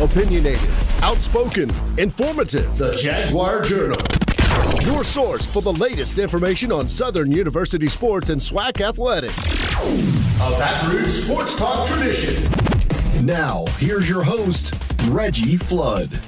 Opinionated, outspoken, informative. The Jaguar Journal. Your source for the latest information on Southern University sports and SWAC athletics. A Baton Rouge sports talk tradition. Now, here's your host, Reggie Flood.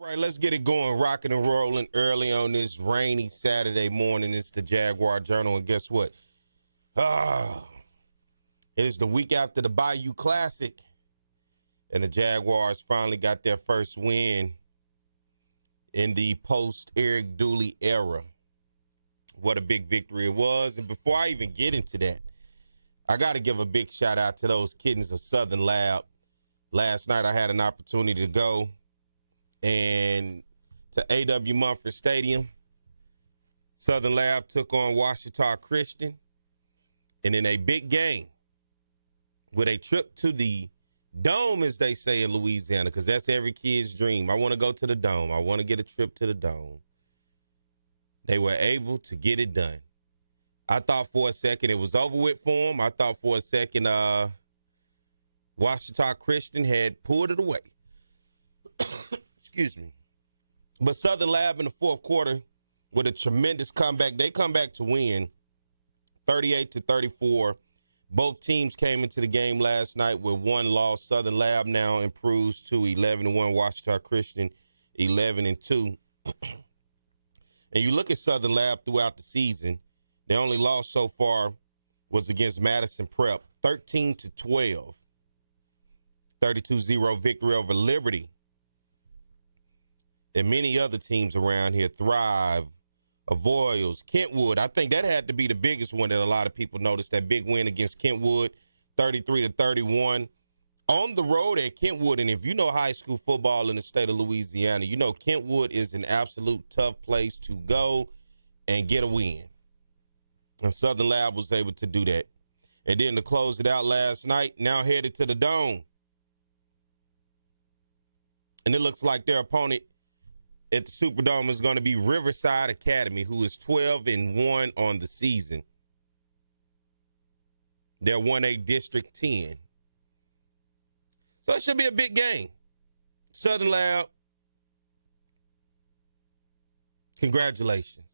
All right, let's get it going, rocking and rolling early on this rainy Saturday morning. It's the Jaguar Journal, and guess what? It is the week after the Bayou Classic, and the Jaguars finally got their first win in the post-Eric Dooley era. What a big victory it was. And before I even get into that, I got to give a big shout-out to those kittens of Southern Lab. Last night I had an opportunity to go and to A.W. Mumford Stadium. Southern Lab took on Washita Christian. And in a big game with a trip to the Dome, as they say in Louisiana, because that's every kid's dream. I want to go to the Dome. I want to get a trip to the Dome. They were able to get it done. I thought for a second it was over with for them. I thought for a second Washita Christian had pulled it away. Excuse me. But Southern Lab in the fourth quarter with a tremendous comeback. They come back to win 38-34. Both teams came into the game last night with one loss. Southern Lab now improves to 11-1. Washita Christian 11-2. And you look at Southern Lab throughout the season, their only loss so far was against Madison Prep, 13-12. 32-0 victory over Liberty. And many other teams around here, Thrive, Avoyles, Kentwood. I think that had to be the biggest one that a lot of people noticed, that big win against Kentwood, 33-31. On the road at Kentwood, and if you know high school football in the state of Louisiana, you know Kentwood is an absolute tough place to go and get a win. And Southern Lab was able to do that. And then to close it out last night, now headed to the Dome. And it looks like their opponent at the Superdome is going to be Riverside Academy, who is 12-1 on the season. They're 1A District 10. So it should be a big game. Southern Lab, congratulations.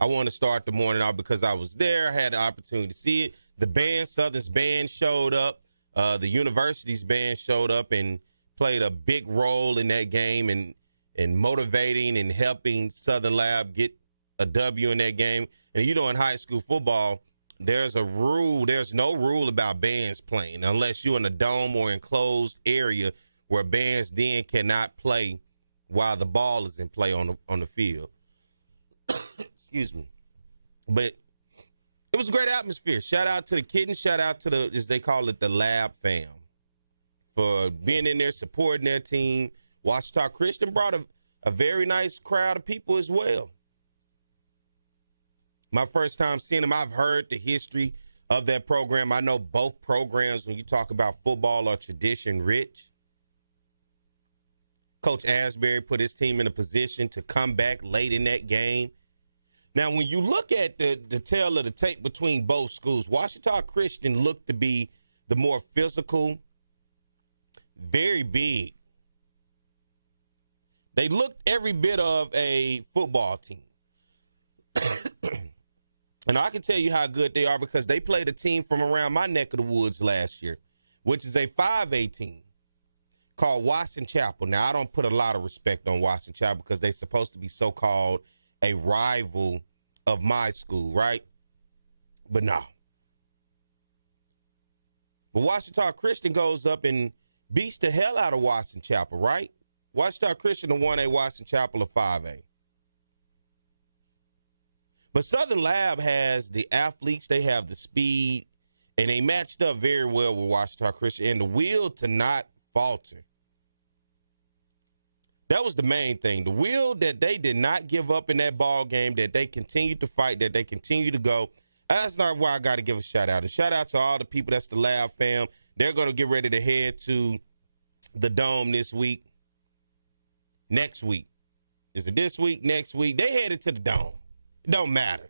I want to start the morning out because I was there. I had the opportunity to see it. The band, Southern's band, showed up. The university's band showed up and played a big role in that game and motivating and helping Southern Lab get a W in that game. And you know, in high school football, there's a rule. There's no rule about bands playing unless you're in a dome or enclosed area where bands then cannot play while the ball is in play on the field. Excuse me. But it was a great atmosphere. Shout out to the kittens. Shout out to the, as they call it, the Lab fam, for being in there, supporting their team. Washita Christian brought a very nice crowd of people as well. My first time seeing them, I've heard the history of that program. I know both programs, when you talk about football, are tradition rich. Coach Asbury put his team in a position to come back late in that game. Now, when you look at the tail of the tape between both schools, Washita Christian looked to be the more physical, very big. They looked every bit of a football team. And I can tell you how good they are because they played a team from around my neck of the woods last year, which is a 5A team called Watson Chapel. Now, I don't put a lot of respect on Watson Chapel because they're supposed to be so-called a rival of my school, right? But no. But Washita Christian goes up and beats the hell out of Watson Chapel, right? Washita Christian a 1A, Watson Chapel a 5A. But Southern Lab has the athletes, they have the speed, and they matched up very well with Washita Christian and the will to not falter. That was the main thing. The will that they did not give up in that ball game, that they continued to fight, that they continued to go. That's not why I got to give a shout out. A shout out to all the people that's the Lab fam. They're going to get ready to head to the Dome this week. Next week. Is it this week? Next week? They headed to the Dome. It don't matter.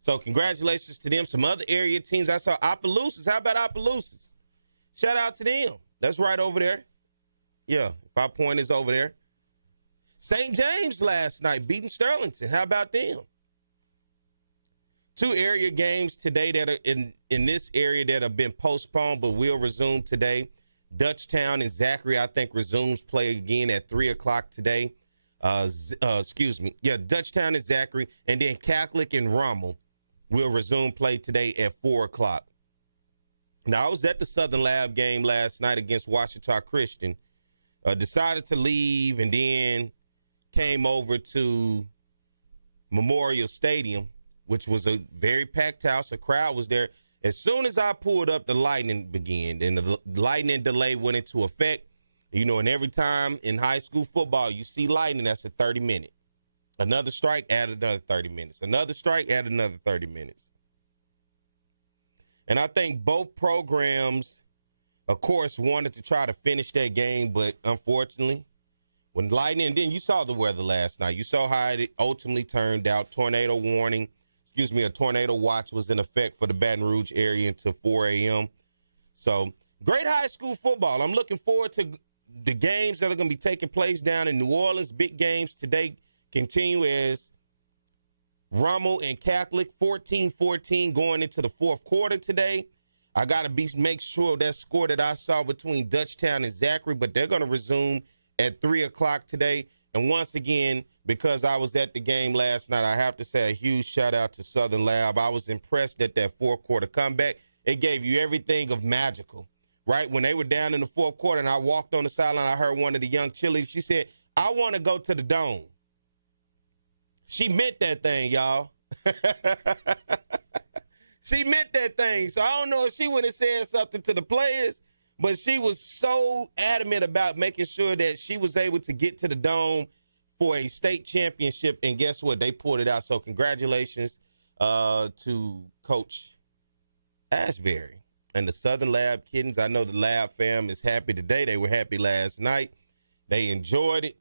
So congratulations to them. Some other area teams. I saw Opelousas. How about Opelousas? Shout out to them. That's right over there. Yeah, 5 pointers over there. St. James last night beating Sterlington. How about them? 2 area games today that are in this area that have been postponed but will resume today. Dutchtown and Zachary, I think, resumes play again at 3 o'clock today. Dutchtown and Zachary, and then Catholic and Rommel will resume play today at 4 o'clock. Now, I was at the Southern Lab game last night against Washita Christian. Decided to leave and then came over to Memorial Stadium, which was a very packed house. A crowd was there. As soon as I pulled up, the lightning began, and the lightning delay went into effect. You know, and every time in high school football you see lightning, that's a 30-minute. Another strike, add another 30 minutes. Another strike, add another 30 minutes. And I think both programs, of course, wanted to try to finish that game, but unfortunately, when lightning, and then you saw the weather last night. You saw how it ultimately turned out. A tornado watch was in effect for the Baton Rouge area until 4 a.m. So, great high school football. I'm looking forward to the games that are going to be taking place down in New Orleans. Big games today continue as Rommel and Catholic 14-14 going into the fourth quarter today. I got to make sure that score that I saw between Dutchtown and Zachary, but they're going to resume at 3 o'clock today. And once again, because I was at the game last night, I have to say a huge shout out to Southern Lab. I was impressed at that fourth quarter comeback. It gave you everything of magical, right? When they were down in the fourth quarter and I walked on the sideline, I heard one of the young cheerleaders. She said, "I want to go to the Dome." She meant that thing, y'all. She meant that thing. So I don't know if she would have said something to the players, but she was so adamant about making sure that she was able to get to the Dome for a state championship. And guess what? They pulled it out. So congratulations to Coach Ashbury and the Southern Lab Kittens. I know the Lab fam is happy today. They were happy last night. They enjoyed it.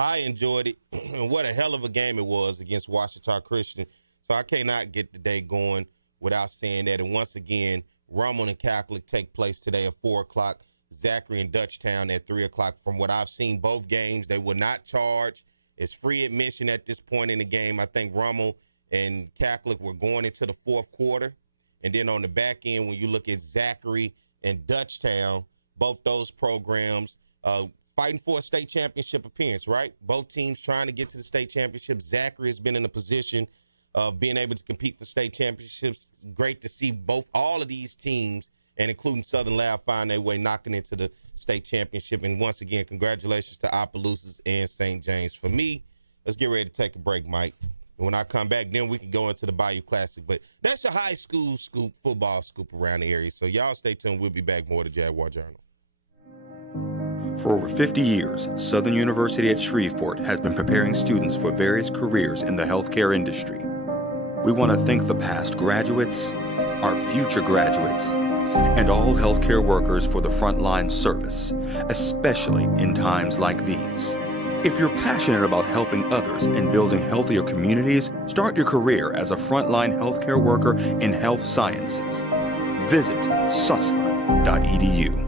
I enjoyed it. And what a hell of a game it was against Washita Christian. So I cannot get the day going without saying that. And once again, Rommel and Catholic take place today at 4 o'clock. Zachary and Dutchtown at 3 o'clock. From what I've seen, both games, they will not charge. It's free admission at this point in the game. I think Rommel and Catholic were going into the fourth quarter. And then on the back end, when you look at Zachary and Dutchtown, both those programs fighting for a state championship appearance, right? Both teams trying to get to the state championship. Zachary has been in a position of being able to compete for state championships. Great to see all of these teams, and including Southern Lab, find their way knocking into the state championship. And once again, congratulations to Opelousas and St. James. For me, let's get ready to take a break, Mike. And when I come back, then we can go into the Bayou Classic. But that's your high school scoop, football scoop around the area. So y'all stay tuned. We'll be back more to Jaguar Journal. For over 50 years, Southern University at Shreveport has been preparing students for various careers in the healthcare industry. We want to thank the past graduates, our future graduates, and all healthcare workers for the frontline service, especially in times like these. If you're passionate about helping others and building healthier communities, start your career as a frontline healthcare worker in health sciences. Visit susla.edu.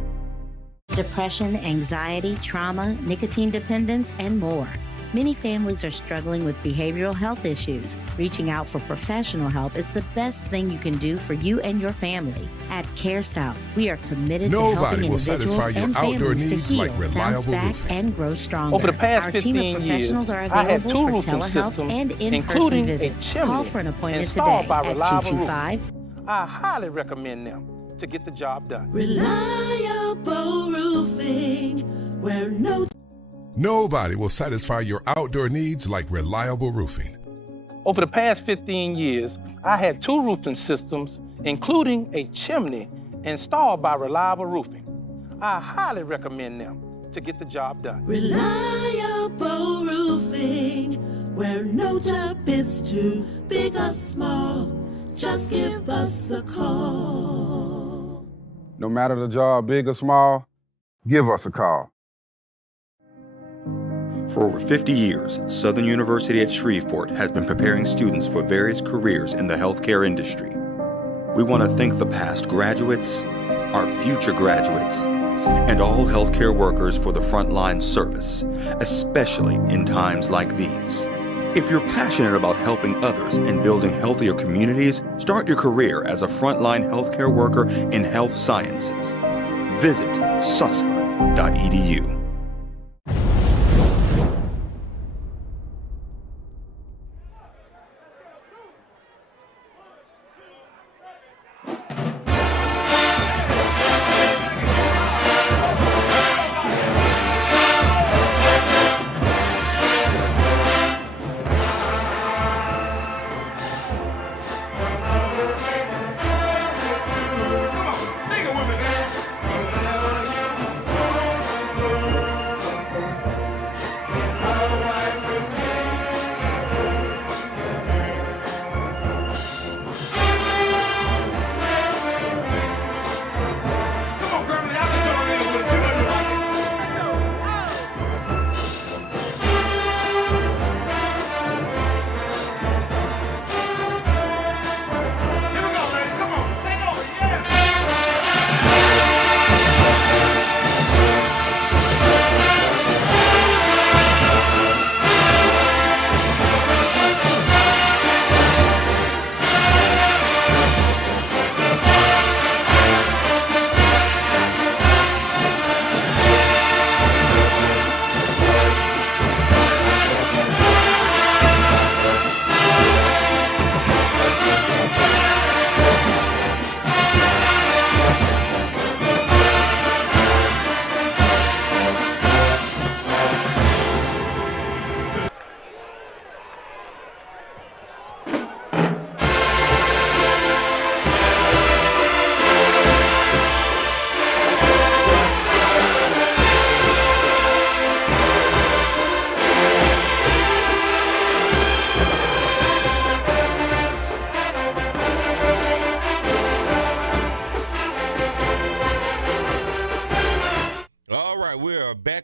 Depression, anxiety, trauma, nicotine dependence, and more. Many families are struggling with behavioral health issues. Reaching out for professional help is the best thing you can do for you and your family. At Care South, we are committed to helping individuals and families to heal, bounce back, and grow stronger. Over the past Our 15 team of professionals years, are I had available two for roofing telehealth systems, and in-person including a visits. chimney Call for an appointment installed today by at Reliable 225. I highly recommend them to get the job done. Reliable roofing, where Nobody will satisfy your outdoor needs like Reliable Roofing. Over the past 15 years, I had two roofing systems, including a chimney installed by Reliable Roofing. I highly recommend them to get the job done. reliable roofing, where no job is too big or small. Just give us a call. No matter the job, big or small, give us a call. For over 50 years, Southern University at Shreveport has been preparing students for various careers in the healthcare industry. We want to thank the past graduates, our future graduates, and all healthcare workers for the frontline service, especially in times like these. If you're passionate about helping others and building healthier communities, start your career as a frontline healthcare worker in health sciences. Visit susla.edu.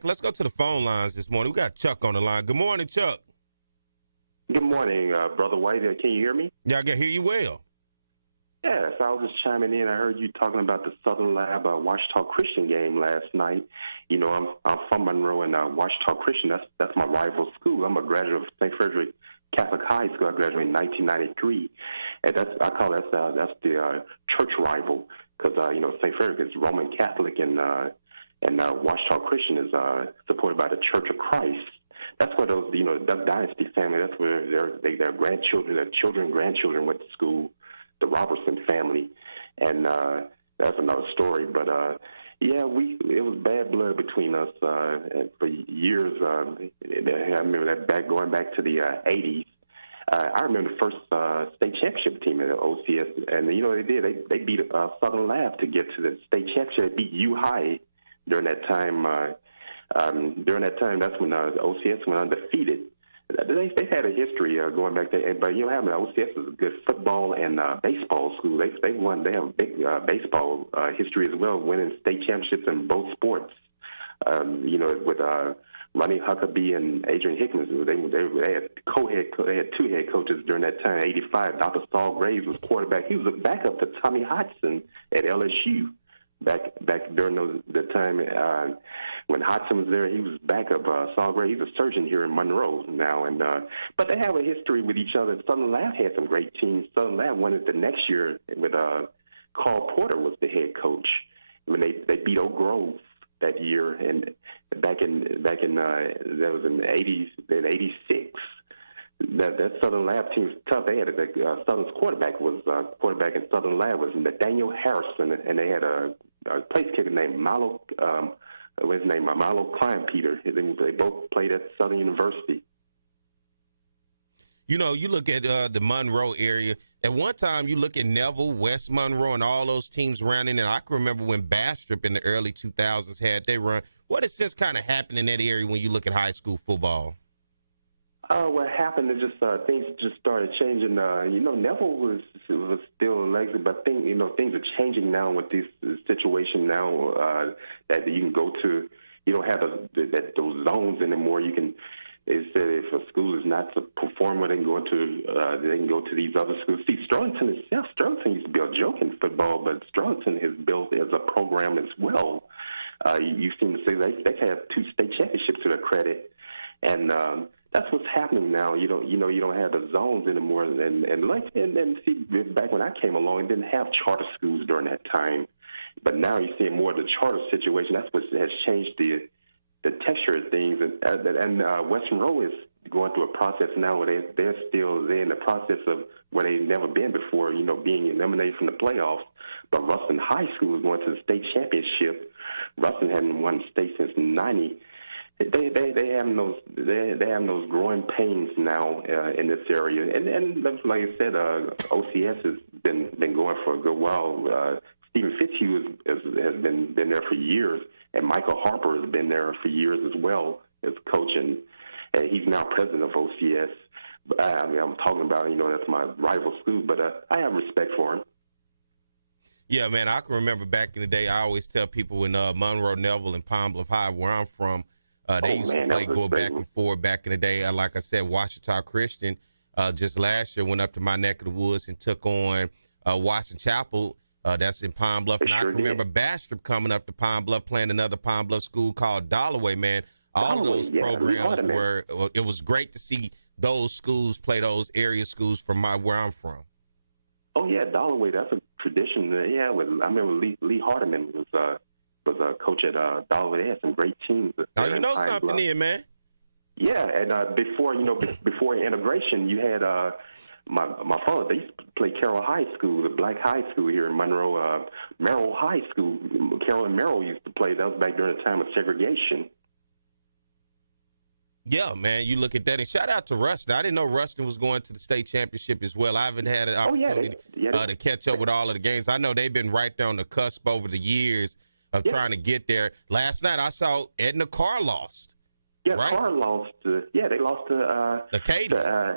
Let's go to the phone lines this morning. We got Chuck on the line. Good morning, Chuck. Good morning, Brother White. Can you hear me? Yeah, I can hear you well. Yes, I was just chiming in. I heard you talking about the Southern Lab Washita Christian game last night. You know, I'm from Monroe, and Washita Christian, that's my rival school. I'm a graduate of St. Frederick Catholic High School. I graduated in 1993. And I call that's the church rival because, you know, St. Frederick is Roman Catholic, and Washita Christian is supported by the Church of Christ. That's where those, you know, that dynasty family, that's where their grandchildren, their children, grandchildren went to school, the Robertson family. And that's another story. But, yeah, it was bad blood between us for years. I remember that going back to the 80s. I remember the first state championship team at the OCS. And, you know, they did. They beat Southern Lab to get to the state championship. They beat U High during that time. That's when the OCS went undefeated. They've had a history going back there, but you know, having OCS is a good football and baseball school. They have a big baseball history as well, winning state championships in both sports. You know, with Ronnie Huckabee and Adrian Hickman, they had two head coaches during that time. '85, Dr. Saul Graves was quarterback. He was a backup to Tommy Hodgson at LSU. Back during the time when Hodgson was there, he was backup. Saul Gray, he's a surgeon here in Monroe now, and but they have a history with each other. Southern Lab had some great teams. Southern Lab won it the next year with Carl Porter was the head coach when they beat Oak Grove that year, and back in that was in the '80s, in '86. That Southern Lab team was tough. They had Southern's quarterback in Southern Lab was Nathaniel Harrison, and they had a place kicker named Milo. What's his name? Milo Kleinpeter. They both played at Southern University. You know, you look at the Monroe area. At one time, you look at Neville, West Monroe, and all those teams around in there. I can remember when Bastrop in the early 2000s had their run. What has since kind of happened in that area when you look at high school football? What happened is just things just started changing. Neville was still elected, but things are changing now with this situation now that you can go to. You don't have those zones anymore. You can. They said if a school is not to perform, well, they can go to these other schools. See, Sterlington used to be a joke in football, but Sterlington has built as a program as well. You've seen the say they have 2 state championships to their credit, and that's what's happening now. You don't have the zones anymore, and see, back when I came along, it didn't have charter schools during that time, but now you're seeing more of the charter situation. That's what has changed the texture of things, and Western Row is going through a process now where they're in the process of where they've never been before, being eliminated from the playoffs. But Ruston High School is going to the state championship. Ruston hadn't won the state since '90. They have those growing pains now in this area, and like I said, OCS has been going for a good while. Stephen Fitzhugh has been there for years, and Michael Harper has been there for years as well as coaching. And he's now president of OCS. I'm talking about, that's my rival school, but I have respect for him. Yeah, man, I can remember back in the day, I always tell people when Monroe, Neville, and Pine Bluff High, where I'm from, they used to play go back and forth back in the day. Like I said, Washita Christian just last year went up to my neck of the woods and took on Watson Chapel. That's in Pine Bluff. And I can remember Bastrop coming up to Pine Bluff, playing another Pine Bluff school called Dollaway, man. All of those programs it was great to see those schools play those area schools from where I'm from. Oh, yeah, Dollaway, that's a tradition. I remember Lee Hardiman was a coach at Dollaway. They had some great teams. Now, you know something here, man. Yeah, and before integration, you had my father. They used to play Carroll High School, the black high school here in Monroe. Merrill High School, Carroll and Merrill used to play. That was back during the time of segregation. Yeah, man, you look at that. And shout out to Ruston. I didn't know Ruston was going to the state championship as well. I haven't had an opportunity to catch up with all of the games. I know they've been right there on the cusp over the years of trying to get there. Last night I saw Edna Carr lost. Yeah, right? Carr lost. They lost to Acadia.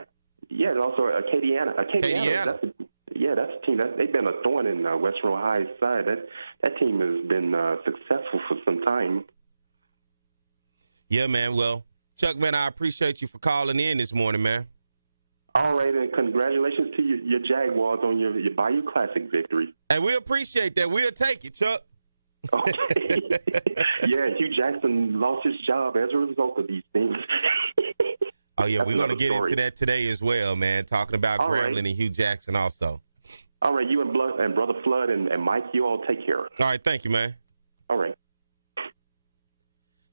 They lost to Acadiana. That's a team. They've been a thorn in Western Ohio's side. That team has been successful for some time. Yeah, man. Well, Chuck, man, I appreciate you for calling in this morning, man. All right, and congratulations to your Jaguars on your Bayou Classic victory. Hey, we appreciate that. We'll take it, Chuck. Okay. Yeah, Hugh Jackson lost his job as a result of these things. Oh, yeah, we're going to get into that today as well, man, talking about Grambling and Hugh Jackson also. All right, you and Brother Flood and Mike, you all take care. All right, thank you, man. All right.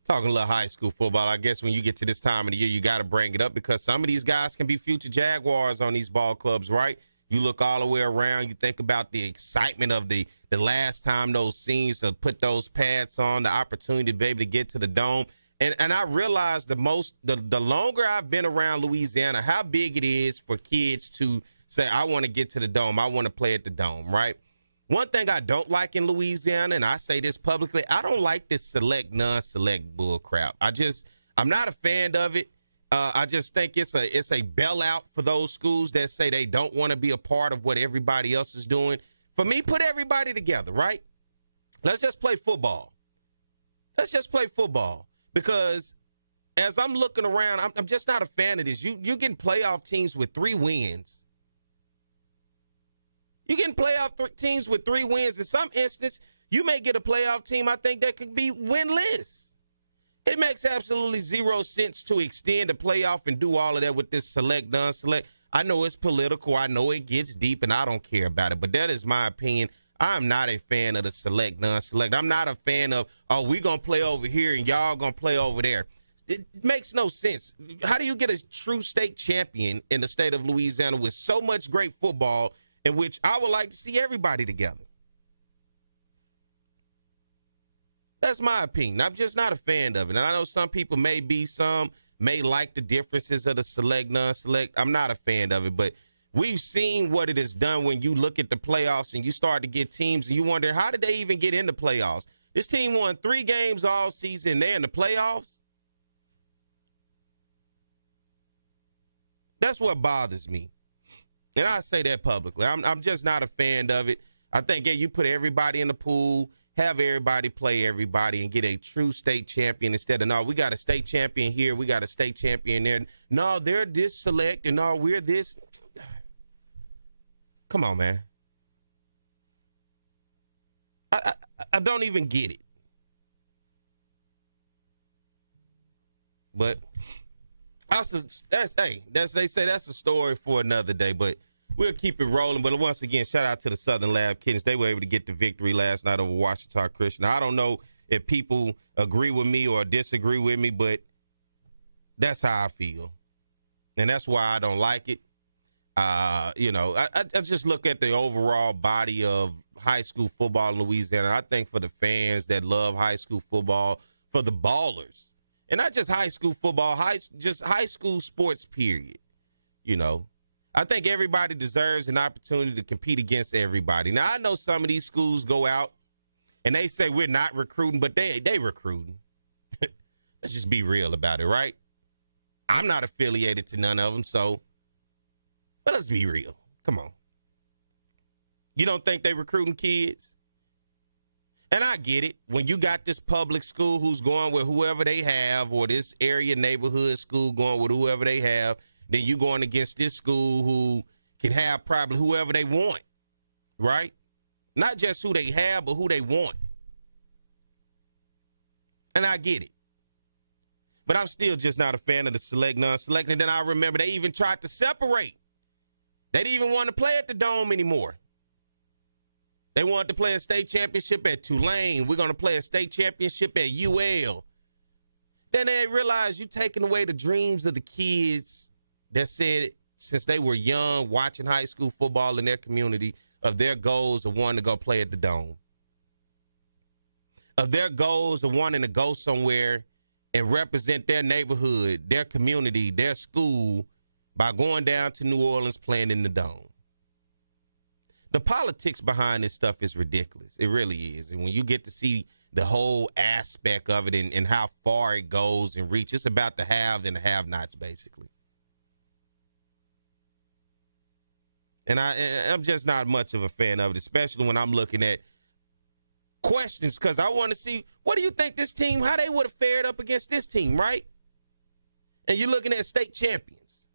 Talking a little high school football, I guess when you get to this time of the year, you got to bring it up because some of these guys can be future Jaguars on these ball clubs, right? You look all the way around, you think about the excitement of the last time those scenes to put those pads on, the opportunity to be able to get to the dome. And I realized the longer I've been around Louisiana, how big it is for kids to say, I want to get to the dome. I want to play at the dome, right? One thing I don't like in Louisiana, and I say this publicly, I don't like this select, non-select bull crap. I'm not a fan of it. I just think it's a bailout for those schools that say they don't want to be a part of what everybody else is doing. For me, put everybody together, right? Let's just play football. Because as I'm looking around, I'm just not a fan of this. You getting playoff teams with 3 wins. You getting playoff teams with 3 wins. In some instance, you may get a playoff team, I think, that could be winless. It makes absolutely zero sense to extend a playoff and do all of that with this select, non-select. I know it's political. I know it gets deep, and I don't care about it. But that is my opinion. I'm not a fan of the select, non-select. I'm not a fan of, we're going to play over here and y'all going to play over there. It makes no sense. How do you get a true state champion in the state of Louisiana with so much great football in which I would like to see everybody together? That's my opinion. I'm just not a fan of it. And I know some people may like the differences of the select, non-select. I'm not a fan of it, but we've seen what it has done when you look at the playoffs and you start to get teams and you wonder, how did they even get in the playoffs? This team won 3 games all season. They're in the playoffs. That's what bothers me. And I say that publicly. I'm just not a fan of it. I think, yeah, you put everybody in the pool, have everybody play everybody, and get a true state champion instead of, no, we got a state champion here, we got a state champion there. No, they're this select, and no, we're this. Come on, man. I don't even get it. But they say that's a story for another day, but we'll keep it rolling. But once again, shout out to the Southern Lab Kittens. They were able to get the victory last night over Washita Christian. Now, I don't know if people agree with me or disagree with me, but that's how I feel. And that's why I don't like it. I just look at the overall body of high school football in Louisiana. I think for the fans that love high school football, for the ballers, and not just high school football, just high school sports, period. I think everybody deserves an opportunity to compete against everybody. Now, I know some of these schools go out and they say we're not recruiting, but they recruiting. Let's just be real about it, right? I'm not affiliated to none of them, but let's be real. Come on. You don't think they recruiting kids? And I get it. When you got this public school who's going with whoever they have, or this area neighborhood school going with whoever they have, then you going against this school who can have probably whoever they want, right? Not just who they have, but who they want. And I get it. But I'm still just not a fan of the select, non-select. And then I remember they even tried to separate. They didn't even want to play at the Dome anymore. They wanted to play a state championship at Tulane. We're going to play a state championship at UL. Then they realized you're taking away the dreams of the kids that said since they were young, watching high school football in their community, of their goals of wanting to go play at the Dome. Of their goals of wanting to go somewhere and represent their neighborhood, their community, their school by going down to New Orleans playing in the Dome. The politics behind this stuff is ridiculous. It really is. And when you get to see the whole aspect of it and how far it goes and reach, it's about the have and the have-nots, basically. And I'm just not much of a fan of it, especially when I'm looking at questions, because I want to see, what do you think this team, how they would have fared up against this team, right? And you're looking at state champions.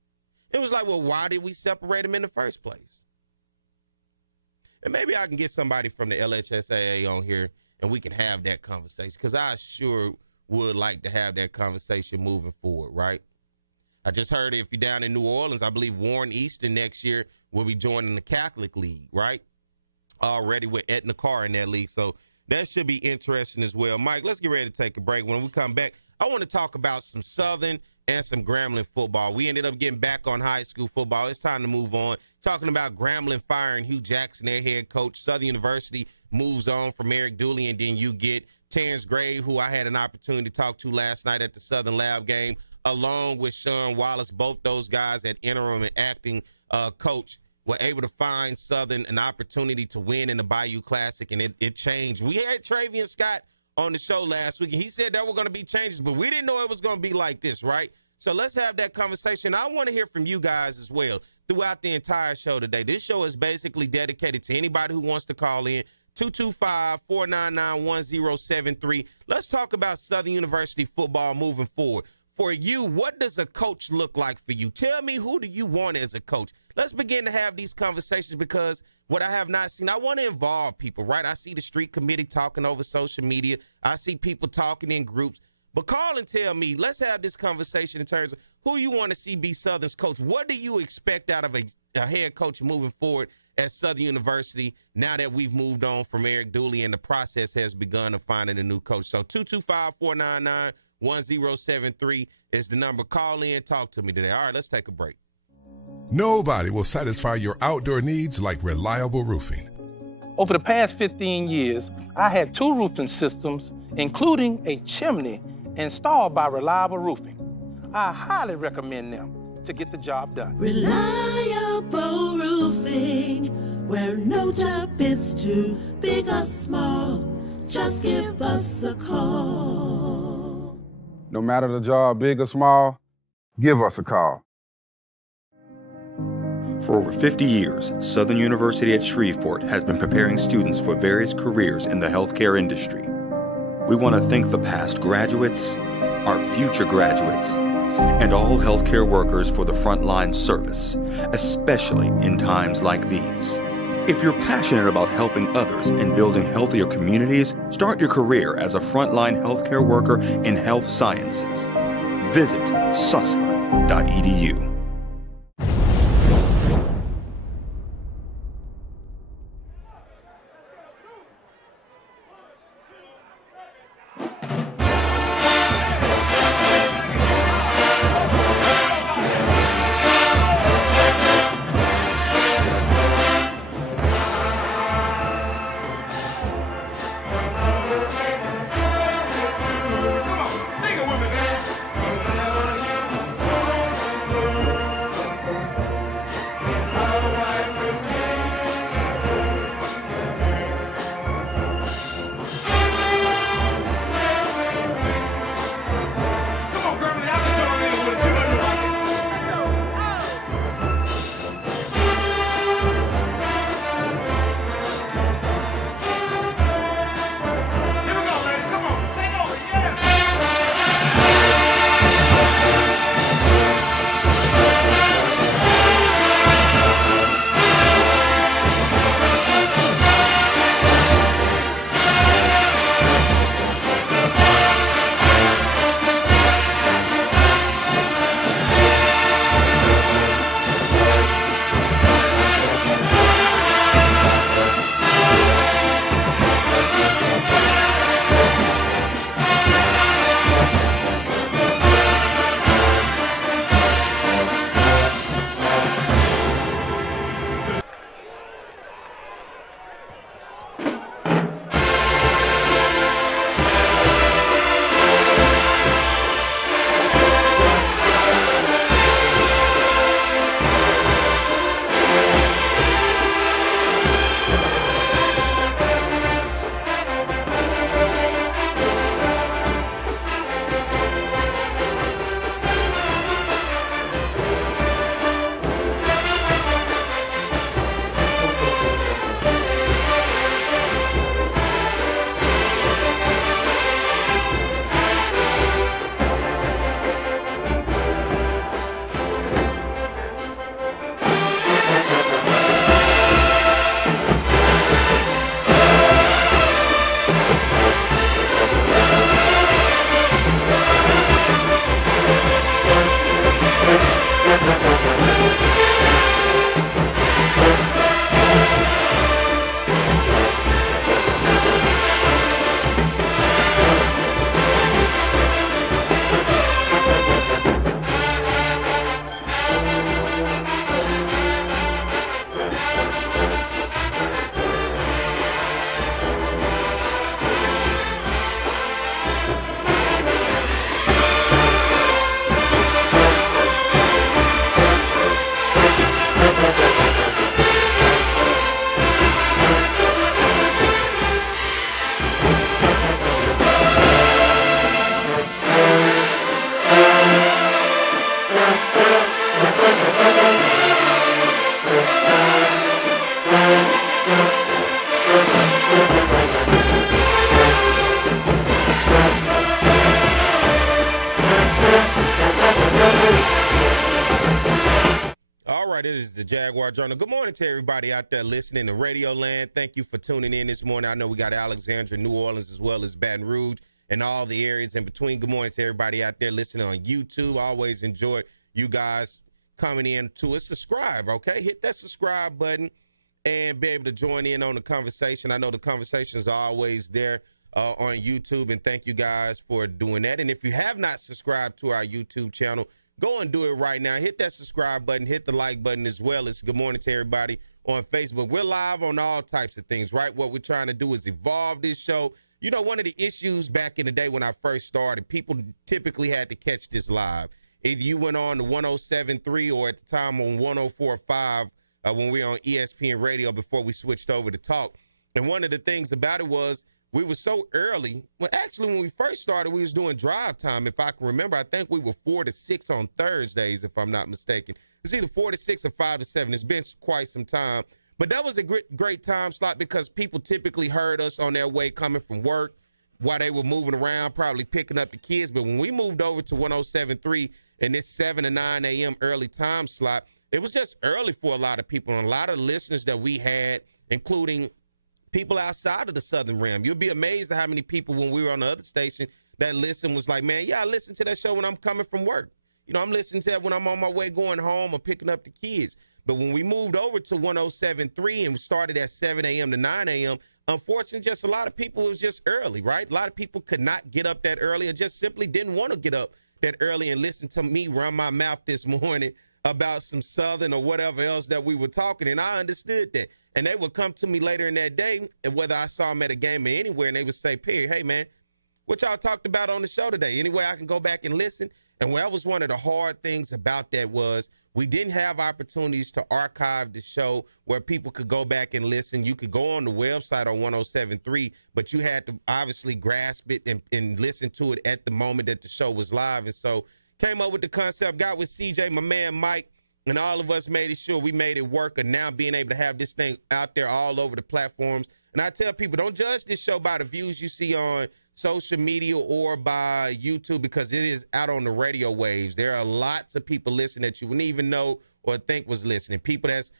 It was like, well, why did we separate them in the first place? And maybe I can get somebody from the LHSAA on here and we can have that conversation, because I sure would like to have that conversation moving forward, right? I just heard if you're down in New Orleans, I believe Warren Easton next year will be joining the Catholic League, right? Already with Etna Carr in that league. So that should be interesting as well. Mike, let's get ready to take a break. When we come back, I want to talk about some Southern and some Grambling football. We ended up getting back on high school football. It's time to move on. Talking about Grambling firing Hugh Jackson, their head coach. Southern University moves on from Eric Dooley, and then you get Terrence Grave, who I had an opportunity to talk to last night at the Southern Lab game, along with Sean Wallace. Both those guys at interim and acting coach were able to find Southern an opportunity to win in the Bayou Classic, and it changed. We had Travian Scott on the show last week, and he said there were going to be changes, but we didn't know it was going to be like this, right? So let's have that conversation. I want to hear from you guys as well throughout the entire show today. This show is basically dedicated to anybody who wants to call in, 225-499-1073. Let's talk about Southern University football moving forward. For you, what does a coach look like for you? Tell me, who do you want as a coach? Let's begin to have these conversations, because what I have not seen, I want to involve people, right? I see the street committee talking over social media. I see people talking in groups. But call and tell me, let's have this conversation in terms of who you want to see be Southern's coach. What do you expect out of a head coach moving forward at Southern University now that we've moved on from Eric Dooley and the process has begun of finding a new coach? So 225-499-1073 is the number. Call in, talk to me today. All right, let's take a break. Nobody will satisfy your outdoor needs like reliable roofing. Over the past 15 years, I had 2 roofing systems, including a chimney, installed by Reliable Roofing. I highly recommend them to get the job done. Reliable Roofing, where no job is too big or small. Just give us a call. No matter the job, big or small, give us a call. For over 50 years, Southern University at Shreveport has been preparing students for various careers in the healthcare industry. We want to thank the past graduates, our future graduates, and all healthcare workers for the frontline service, especially in times like these. If you're passionate about helping others and building healthier communities, start your career as a frontline healthcare worker in health sciences. Visit susla.edu. The Jaguar Journal. Good morning to everybody out there listening to Radio Land. Thank you for tuning in this morning. I know we got Alexandria, New Orleans, as well as Baton Rouge and all the areas in between. Good morning to everybody out there listening on YouTube. I always enjoy you guys coming in to us. Subscribe, okay? Hit that subscribe button and be able to join in on the conversation. I know the conversations are always there on YouTube, and thank you guys for doing that. And if you have not subscribed to our YouTube channel, go and do it right now. Hit that subscribe button, hit the like button as well. It's good morning to everybody on Facebook. We're live on all types of things, right? What we're trying to do is evolve this show. You know, one of the issues back in the day when I first started, people typically had to catch this live. Either you went on to 107.3 or at the time on 104.5 when we were on ESPN Radio before we switched over to talk. And one of the things about it was we were so early. Well, actually, when we first started, we was doing drive time. If I can remember, I think we were 4 to 6 on Thursdays, if I'm not mistaken. It was either 4 to 6 or 5 to 7. It's been quite some time. But that was a great time slot because people typically heard us on their way coming from work while they were moving around, probably picking up the kids. But when we moved over to 107.3 and this 7 to 9 a.m. early time slot, it was just early for a lot of people. And a lot of listeners that we had, including people outside of the Southern Rim. You'll be amazed at how many people when we were on the other station that listened was like, man, yeah, I listen to that show when I'm coming from work. You know, I'm listening to that when I'm on my way going home or picking up the kids. But when we moved over to 107.3 and started at 7 a.m. to 9 a.m., unfortunately, just a lot of people, it was just early, right? A lot of people could not get up that early or just simply didn't want to get up that early and listen to me run my mouth this morning about some Southern or whatever else that we were talking. And I understood that. And they would come to me later in that day, and whether I saw them at a game or anywhere, and they would say, Perry, hey, man, what y'all talked about on the show today? Anyway, I can go back and listen. And that was one of the hard things about that was we didn't have opportunities to archive the show where people could go back and listen. You could go on the website on 107.3, but you had to obviously grasp it and listen to it at the moment that the show was live. And so came up with the concept, got with CJ, my man Mike, and all of us made it sure we made it work. And now being able to have this thing out there all over the platforms. And I tell people, don't judge this show by the views you see on social media or by YouTube because it is out on the radio waves. There are lots of people listening that you wouldn't even know or think was listening. People that's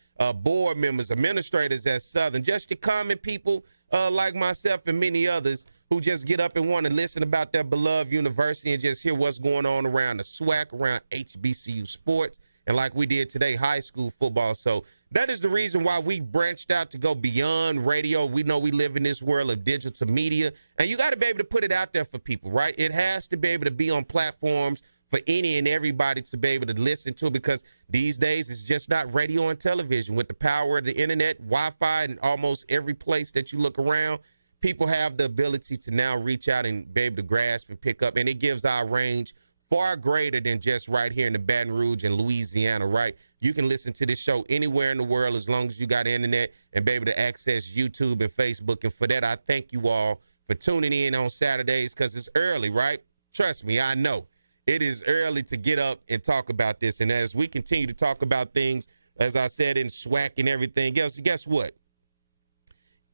board members, administrators at Southern, just your common people like myself and many others who just get up and want to listen about their beloved university and just hear what's going on around the SWAC, around HBCU sports, and like we did today, high school football. So that is the reason why we branched out to go beyond radio. We know we live in this world of digital media, and you got to be able to put it out there for people, right? It has to be able to be on platforms for any and everybody to be able to listen to, because these days it's just not radio and television. With the power of the internet, Wi-Fi, and almost every place that you look around, people have the ability to now reach out and be able to grasp and pick up, and it gives our range far greater than just right here in the Baton Rouge and Louisiana, right? You can listen to this show anywhere in the world as long as you got internet and be able to access YouTube and Facebook. And for that, I thank you all for tuning in on Saturdays because it's early, right? Trust me, I know. It is early to get up and talk about this. And as we continue to talk about things, as I said, in SWAC and everything else, guess what?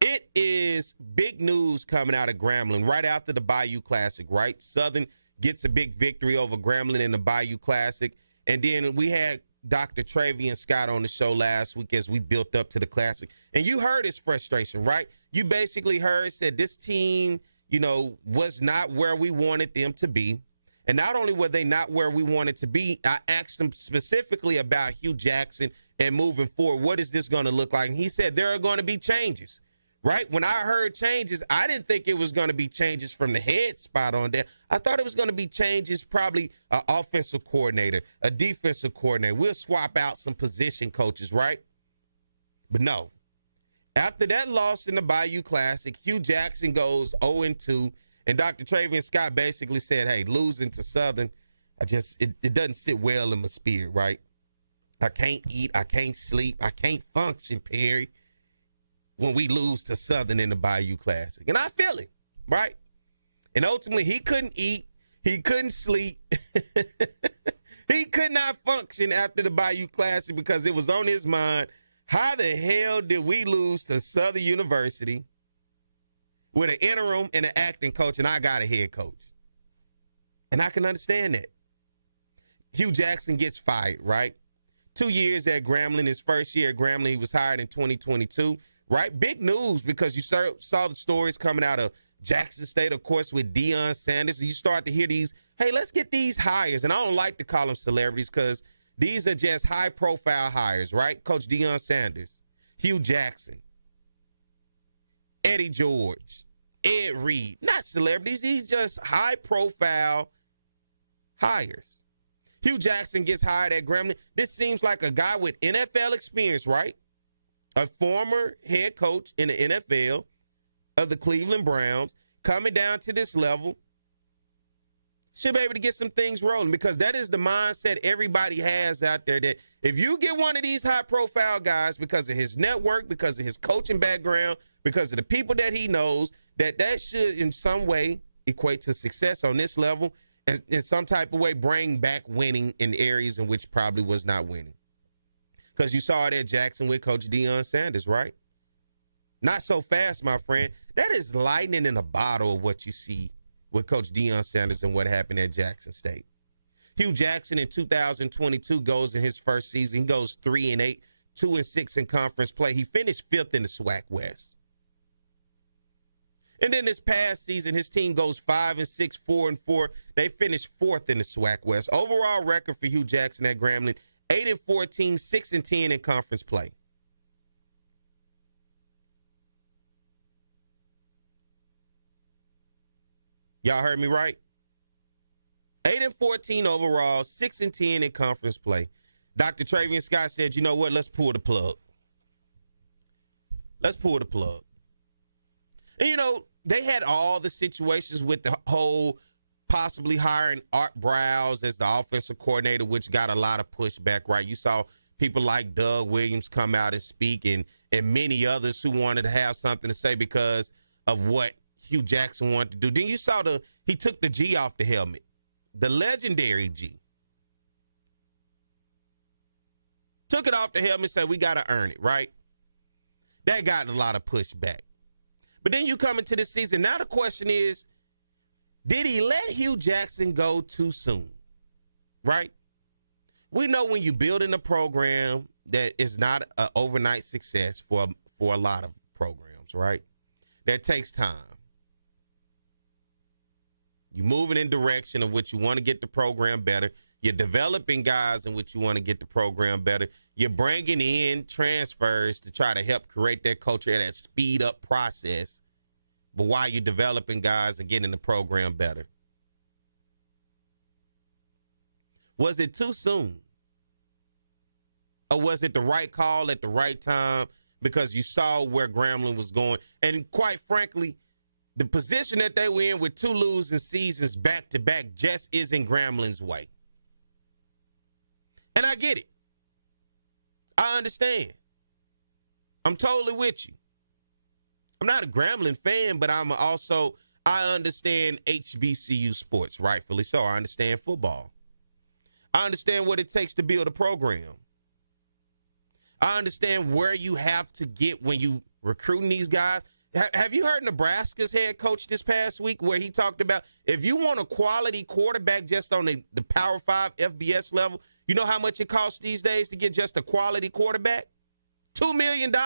It is big news coming out of Grambling right after the Bayou Classic, right? Southern gets a big victory over Grambling in the Bayou Classic. And then we had Dr. Travian Scott on the show last week as we built up to the Classic. And you heard his frustration, right? You basically said this team, you know, was not where we wanted them to be. And not only were they not where we wanted to be, I asked him specifically about Hugh Jackson and moving forward. What is this going to look like? And he said there are going to be changes. Right? When I heard changes, I didn't think it was going to be changes from the head spot on there. I thought it was going to be changes, probably an offensive coordinator, a defensive coordinator. We'll swap out some position coaches, right? But no. After that loss in the Bayou Classic, Hugh Jackson goes 0-2, and Dr. Travian Scott basically said, hey, losing to Southern, it doesn't sit well in my spirit, right? I can't eat, I can't sleep, I can't function, Perry, when we lose to Southern in the Bayou Classic. And I feel it, right? And ultimately, he couldn't eat. He couldn't sleep. He could not function after the Bayou Classic because it was on his mind. How the hell did we lose to Southern University with an interim and an acting coach, and I got a head coach? And I can understand that. Hugh Jackson gets fired, right? 2 years at Grambling. His first year at Grambling, he was hired in 2022. Right? Big news because you saw the stories coming out of Jackson State, of course, with Deion Sanders. And you start to hear these, hey, let's get these hires. And I don't like to call them celebrities because these are just high-profile hires, right? Coach Deion Sanders, Hugh Jackson, Eddie George, Ed Reed. Not celebrities. These just high-profile hires. Hugh Jackson gets hired at Grambling. This seems like a guy with NFL experience, right? A former head coach in the NFL of the Cleveland Browns coming down to this level should be able to get some things rolling because that is the mindset everybody has out there that if you get one of these high-profile guys because of his network, because of his coaching background, because of the people that he knows, that should in some way equate to success on this level and in some type of way bring back winning in areas in which probably was not winning. Because you saw it at Jackson with Coach Deion Sanders, right? Not so fast, my friend. That is lightning in a bottle of what you see with Coach Deion Sanders and what happened at Jackson State. Hugh Jackson in 2022 goes in his first season. He goes 3-8, 2-6 in conference play. He finished 5th in the SWAC West. And then this past season, his team goes 5-6, 4-4. They finished 4th in the SWAC West. Overall record for Hugh Jackson at Grambling, 8-14, 6-10 in conference play. Y'all heard me right? 8-14 overall, 6-10 in conference play. Dr. Travian Scott said, you know what? Let's pull the plug. Let's pull the plug. And, you know, they had all the situations with the whole possibly hiring Art Browse as the offensive coordinator, which got a lot of pushback, right? You saw people like Doug Williams come out and speak and many others who wanted to have something to say because of what Hugh Jackson wanted to do. Then you saw he took the G off the helmet, the legendary G. Took it off the helmet and said, we got to earn it, right? That got a lot of pushback. But then you come into the season. Now the question is, did he let Hugh Jackson go too soon? Right? We know when you're building a program that is not an overnight success for a lot of programs, right? That takes time. You're moving in direction of which you want to get the program better. You're developing guys in which you want to get the program better. You're bringing in transfers to try to help create that culture and that speed up process. But while you're developing guys and getting the program better. Was it too soon? Or was it the right call at the right time because you saw where Grambling was going? And quite frankly, the position that they were in with 2 losing seasons back-to-back just isn't Grambling's way. And I get it. I understand. I'm totally with you. I'm not a Grambling fan, but I understand HBCU sports, rightfully so. I understand football. I understand what it takes to build a program. I understand where you have to get when you recruiting these guys. Have you heard Nebraska's head coach this past week where he talked about if you want a quality quarterback just on the Power 5 FBS level, you know how much it costs these days to get just a quality quarterback? $2 million. $2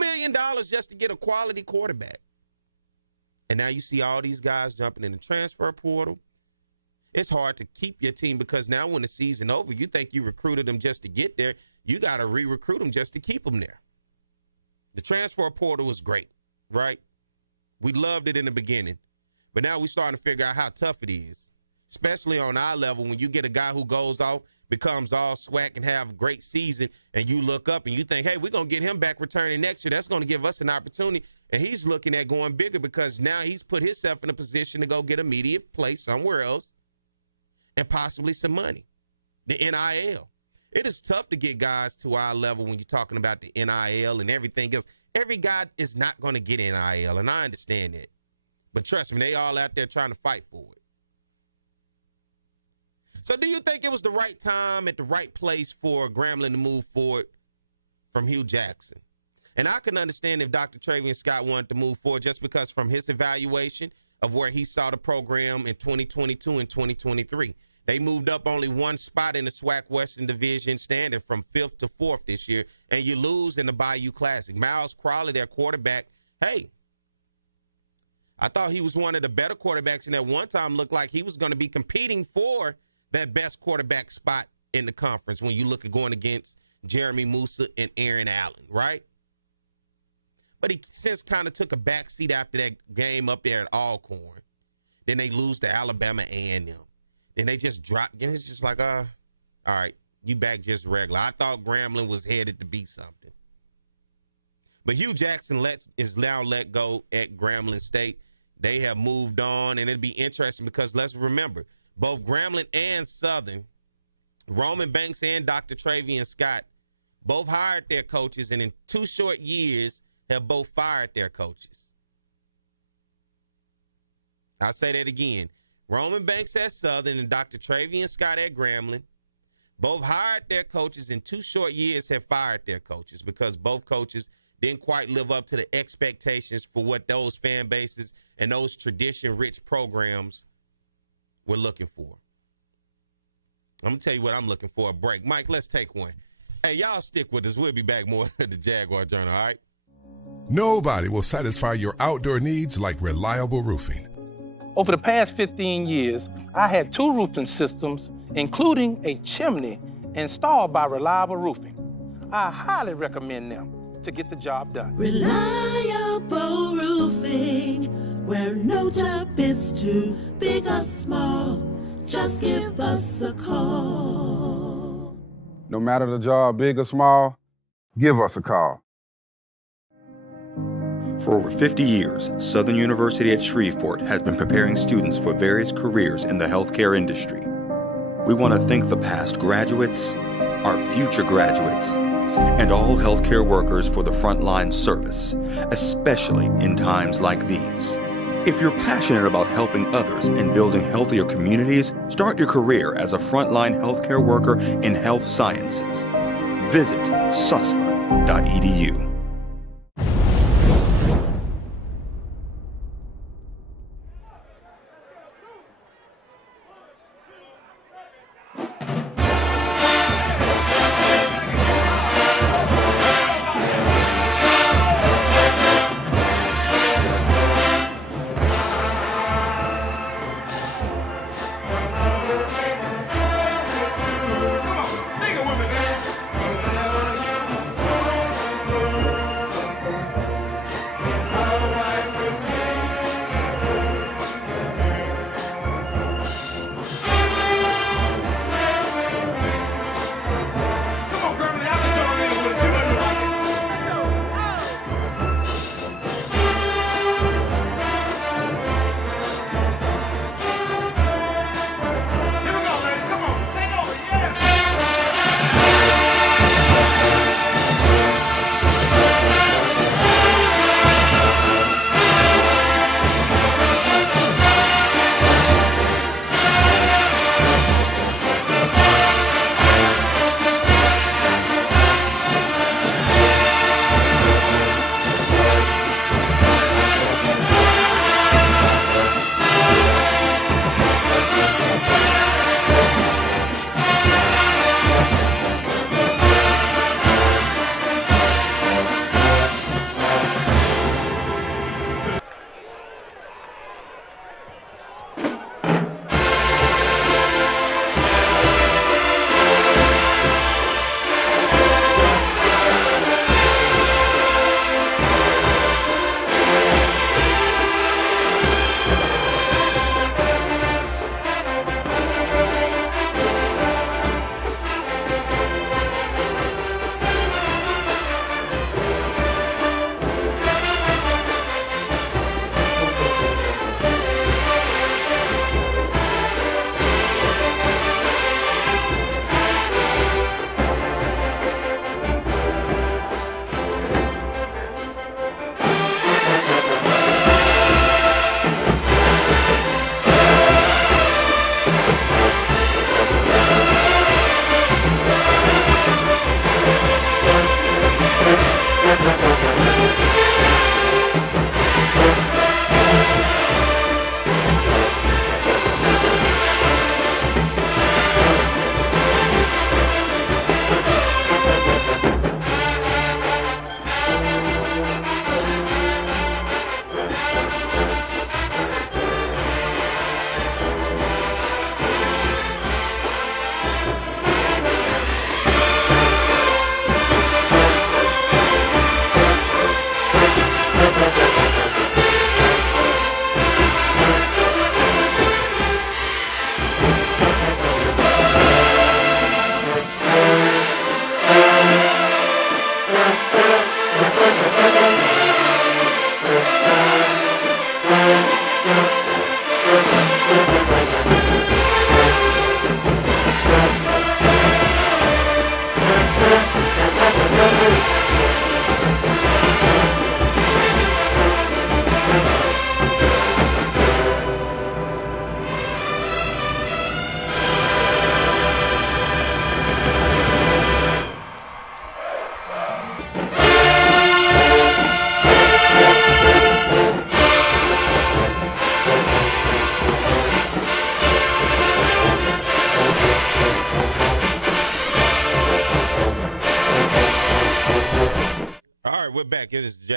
million just to get a quality quarterback. And now you see all these guys jumping in the transfer portal. It's hard to keep your team because now when the season over, you think you recruited them just to get there. You got to re-recruit them just to keep them there. The transfer portal was great, right? We loved it in the beginning. But now we're starting to figure out how tough it is, especially on our level when you get a guy who goes off, becomes all SWAC and have a great season, and you look up and you think, hey, we're going to get him back returning next year. That's going to give us an opportunity. And he's looking at going bigger because now he's put himself in a position to go get immediate play somewhere else and possibly some money, the NIL. It is tough to get guys to our level when you're talking about the NIL and everything else. Every guy is not going to get NIL, and I understand that. But trust me, they all out there trying to fight for it. So do you think it was the right time at the right place for Grambling to move forward from Hugh Jackson? And I can understand if Dr. Travian Scott wanted to move forward just because from his evaluation of where he saw the program in 2022 and 2023. They moved up only one spot in the SWAC Western Division, standing from 5th to 4th this year, and you lose in the Bayou Classic. Miles Crowley, their quarterback, hey, I thought he was one of the better quarterbacks, and at one time looked like he was going to be competing for that best quarterback spot in the conference when you look at going against Jeremy Musa and Aaron Allen, right? But he since kind of took a backseat after that game up there at Alcorn. Then they lose to Alabama A&M. Then they just drop. And it's just like, all right, you back just regular. I thought Grambling was headed to be something. But Hugh Jackson is now let go at Grambling State. They have moved on, and it'll be interesting because let's remember, both Grambling and Southern, Roman Banks and Dr. Travian Scott, Both hired their coaches, and in 2 short years have both fired their coaches. I'll say that again. Roman Banks at Southern and Dr. Travian Scott at Grambling both hired their coaches, in 2 short years have fired their coaches because both coaches didn't quite live up to the expectations for what those fan bases and those tradition-rich programs were looking for. I'm going to tell you what I'm looking for, a break. Mike, let's take one. Hey, y'all stick with us. We'll be back more at the Jaguar Journal, all right? Nobody will satisfy your outdoor needs like reliable roofing. Over the past 15 years, I had 2 roofing systems, including a chimney, installed by Reliable Roofing. I highly recommend them to get the job done. Reliable roofing, where no job is too big or small. Just give us a call. No matter the job, big or small, give us a call. For over 50 years, Southern University at Shreveport has been preparing students for various careers in the healthcare industry. We want to thank the past graduates, our future graduates, and all healthcare workers for the frontline service, especially in times like these. If you're passionate about helping others and building healthier communities, start your career as a frontline healthcare worker in health sciences. Visit susla.edu.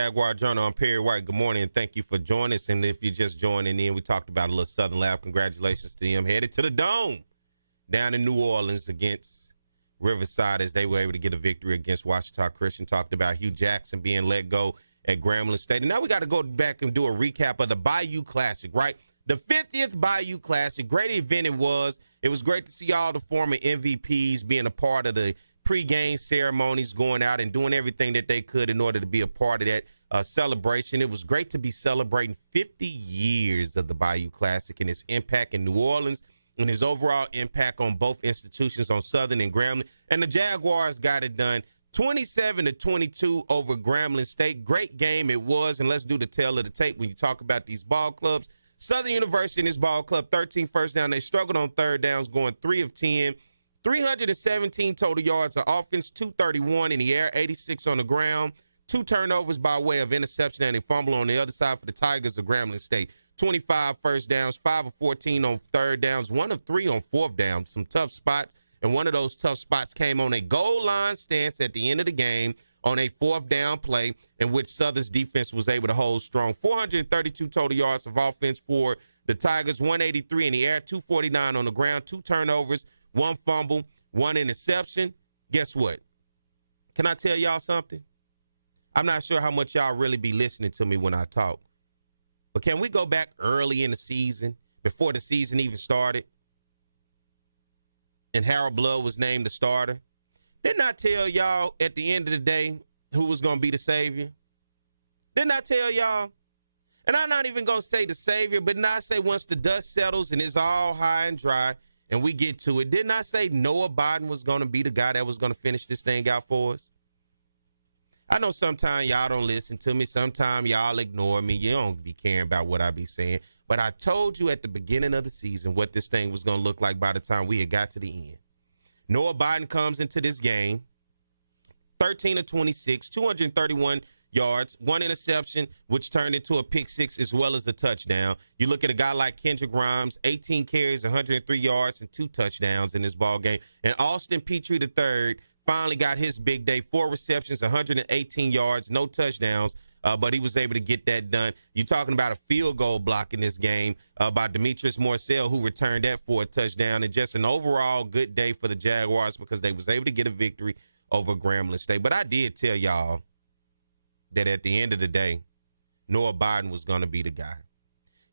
Jaguar Journal. I'm Perry White. Good morning, and thank you for joining us. And if you're just joining in, we talked about a little Southern Lab. Congratulations to them. Headed to the Dome down in New Orleans against Riverside as they were able to get a victory against Washita Christian. Talked about Hugh Jackson being let go at Grambling State. And now we got to go back and do a recap of the Bayou Classic, right? The 50th Bayou Classic. Great event it was. It was great to see all the former MVPs being a part of the pregame ceremonies, going out and doing everything that they could in order to be a part of that celebration. It was great to be celebrating 50 years of the Bayou Classic and its impact in New Orleans and his overall impact on both institutions, on Southern and Grambling. And the Jaguars got it done 27-22 over Grambling State. Great game it was, and let's do the tale of the tape when you talk about these ball clubs. Southern University in this ball club, 13 first down. They struggled on third downs, going 3 of 10. 317 total yards of offense, 231 in the air, 86 on the ground, 2 turnovers by way of interception and a fumble on the other side for the Tigers of Grambling State. 25 first downs, 5 of 14 on third downs, 1 of 3 on fourth down. Some tough spots, and one of those tough spots came on a goal line stance at the end of the game on a fourth down play in which Southern's defense was able to hold strong. 432 total yards of offense for the Tigers, 183 in the air, 249 on the ground, 2 turnovers, 1 fumble, 1 interception. Guess what? Can I tell y'all something? I'm not sure how much y'all really be listening to me when I talk. But can we go back early in the season, before the season even started, and Harold Blood was named the starter? Didn't I tell y'all at the end of the day who was going to be the savior? Didn't I tell y'all? And I'm not even going to say the savior, but I say once the dust settles and it's all high and dry, and we get to it, didn't I say Noah Biden was going to be the guy that was going to finish this thing out for us? I know sometimes y'all don't listen to me. Sometimes y'all ignore me. You don't be caring about what I be saying. But I told you at the beginning of the season what this thing was going to look like by the time we had got to the end. Noah Biden comes into this game, 13 of 26, 231 yards, 1 interception, which turned into a pick six as well as a touchdown. You look at a guy like Kendrick Grimes, 18 carries, 103 yards, and 2 touchdowns in this ball game. And Austin Petrie III finally got his big day, 4 receptions, 118 yards, no touchdowns, but he was able to get that done. You're talking about a field goal block in this game by Demetrius Morcell, who returned that for a touchdown, and just an overall good day for the Jaguars because they was able to get a victory over Grambling State. But I did tell y'all that at the end of the day, Noah Biden was going to be the guy.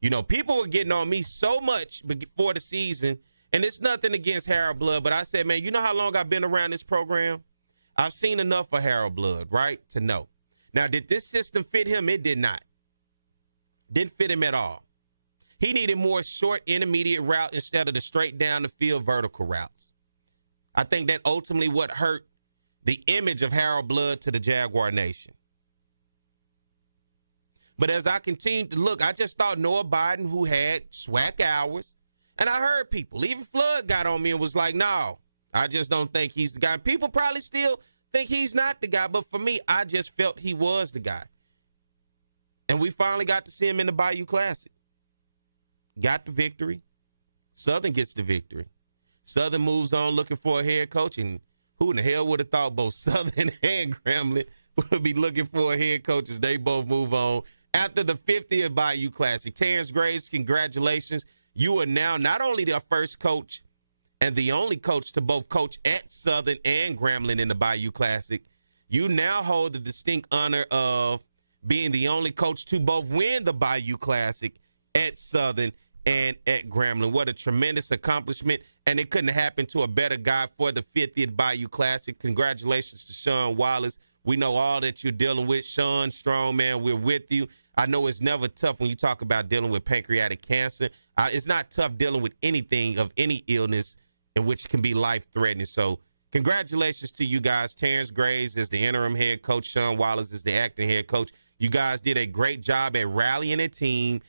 You know, people were getting on me so much before the season, and it's nothing against Harold Blood, but I said, man, you know how long I've been around this program? I've seen enough of Harold Blood, right, to know. Now, did this system fit him? It did not. Didn't fit him at all. He needed more short, intermediate route instead of the straight down the field vertical routes. I think that ultimately what hurt the image of Harold Blood to the Jaguar Nation. But as I continued to look, I just thought Noah Biden, who had SWAC hours, and I heard people, even Flood got on me and was like, no, I just don't think he's the guy. People probably still think he's not the guy, but for me, I just felt he was the guy. And we finally got to see him in the Bayou Classic. Got the victory. Southern gets the victory. Southern moves on looking for a head coach, and who in the hell would have thought both Southern and Grambling would be looking for a head coach as they both move on. After the 50th Bayou Classic, Terrence Graves, congratulations. You are now not only the first coach and the only coach to both coach at Southern and Grambling in the Bayou Classic. You now hold the distinct honor of being the only coach to both win the Bayou Classic at Southern and at Grambling. What a tremendous accomplishment, and it couldn't happen to a better guy for the 50th Bayou Classic. Congratulations to Sean Wallace. We know all that you're dealing with. Sean, strong man, we're with you. I know it's never tough when you talk about dealing with pancreatic cancer. It's not tough dealing with anything of any illness in which can be life-threatening. So congratulations to you guys. Terrence Graves is the interim head coach. Sean Wallace is the acting head coach. You guys did a great job at rallying a team,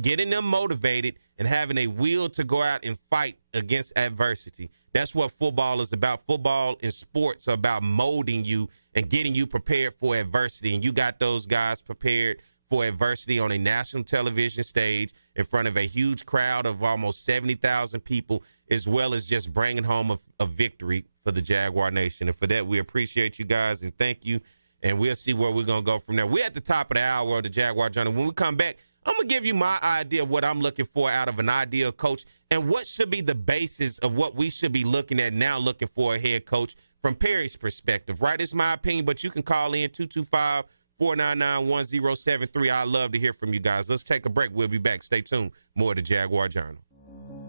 getting them motivated, and having a will to go out and fight against adversity. That's what football is about. Football and sports are about molding you and getting you prepared for adversity. And you got those guys prepared for adversity on a national television stage in front of a huge crowd of almost 70,000 people, as well as just bringing home a victory for the Jaguar Nation. And for that, we appreciate you guys and thank you. and we'll see where we're going to go from there. We're at the top of the hour of the Jaguar Journal. When we come back, I'm going to give you my idea of what I'm looking for out of an ideal coach and what should be the basis of what we should be looking at now, looking for a head coach from Perry's perspective, right? It's my opinion, but you can call in 225-499-1073. I'd love to hear from you guys. Let's take a break. We'll be back. Stay tuned. More of the Jaguar Journal.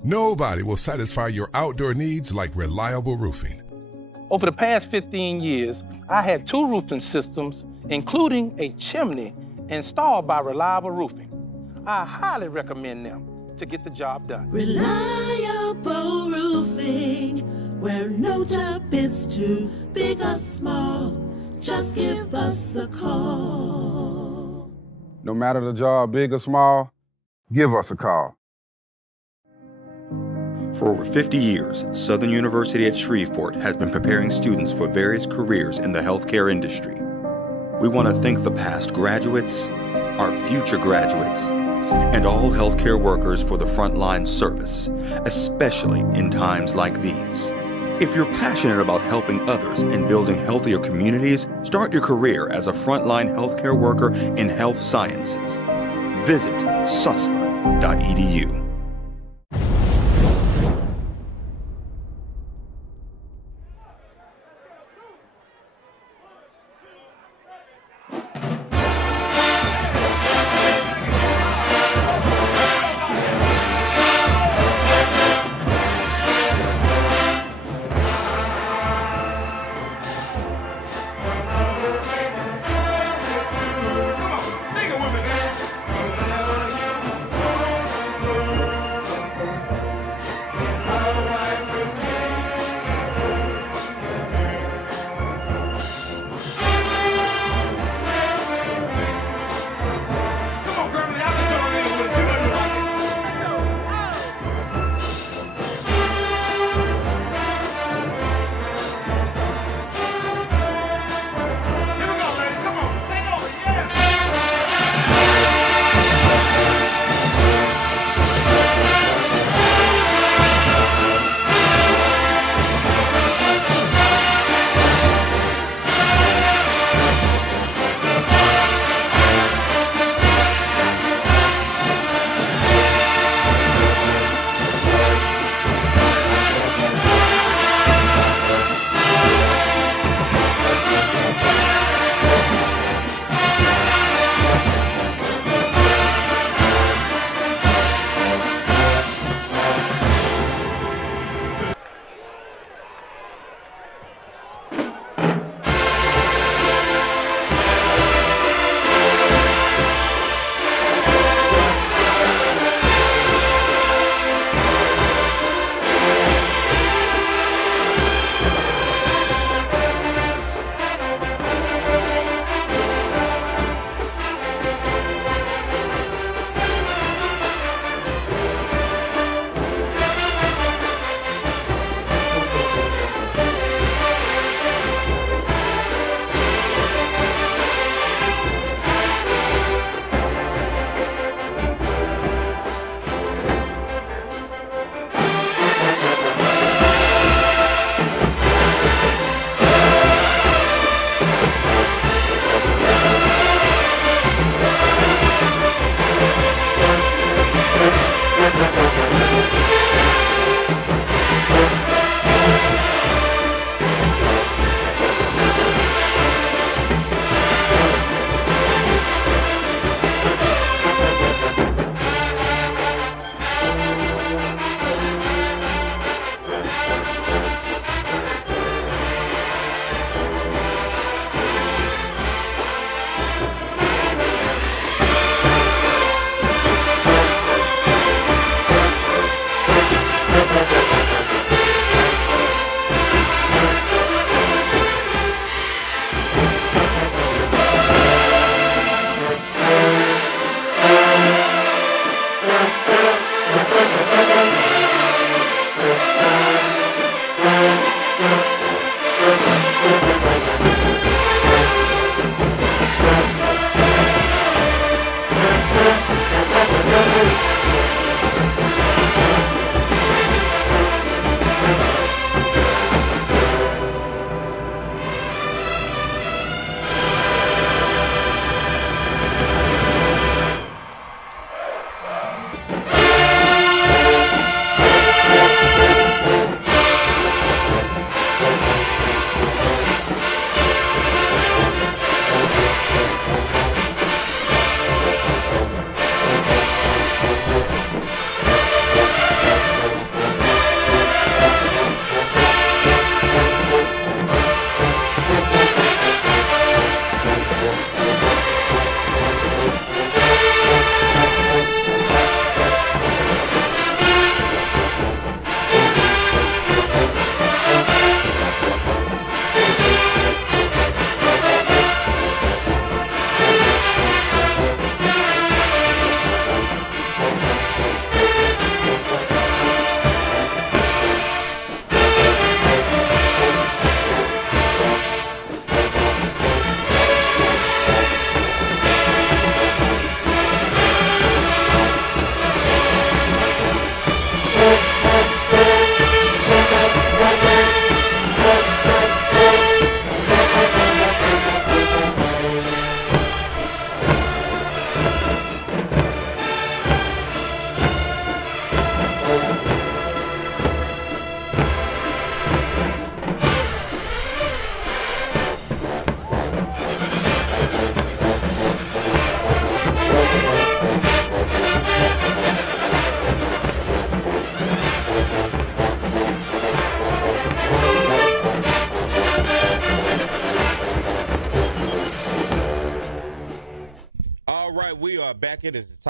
Nobody will satisfy your outdoor needs like reliable roofing. Over the past 15 years, I had 2 roofing systems, including a chimney, installed by Reliable Roofing. I highly recommend them to get the job done. Reliable Roofing, where no job is too big or small. Just give us a call. No matter the job, big or small, give us a call. For over 50 years, Southern University at Shreveport has been preparing students for various careers in the healthcare industry. We want to thank the past graduates, our future graduates, and all healthcare workers for the frontline service, especially in times like these. If you're passionate about helping others and building healthier communities, start your career as a frontline healthcare worker in health sciences. Visit susla.edu.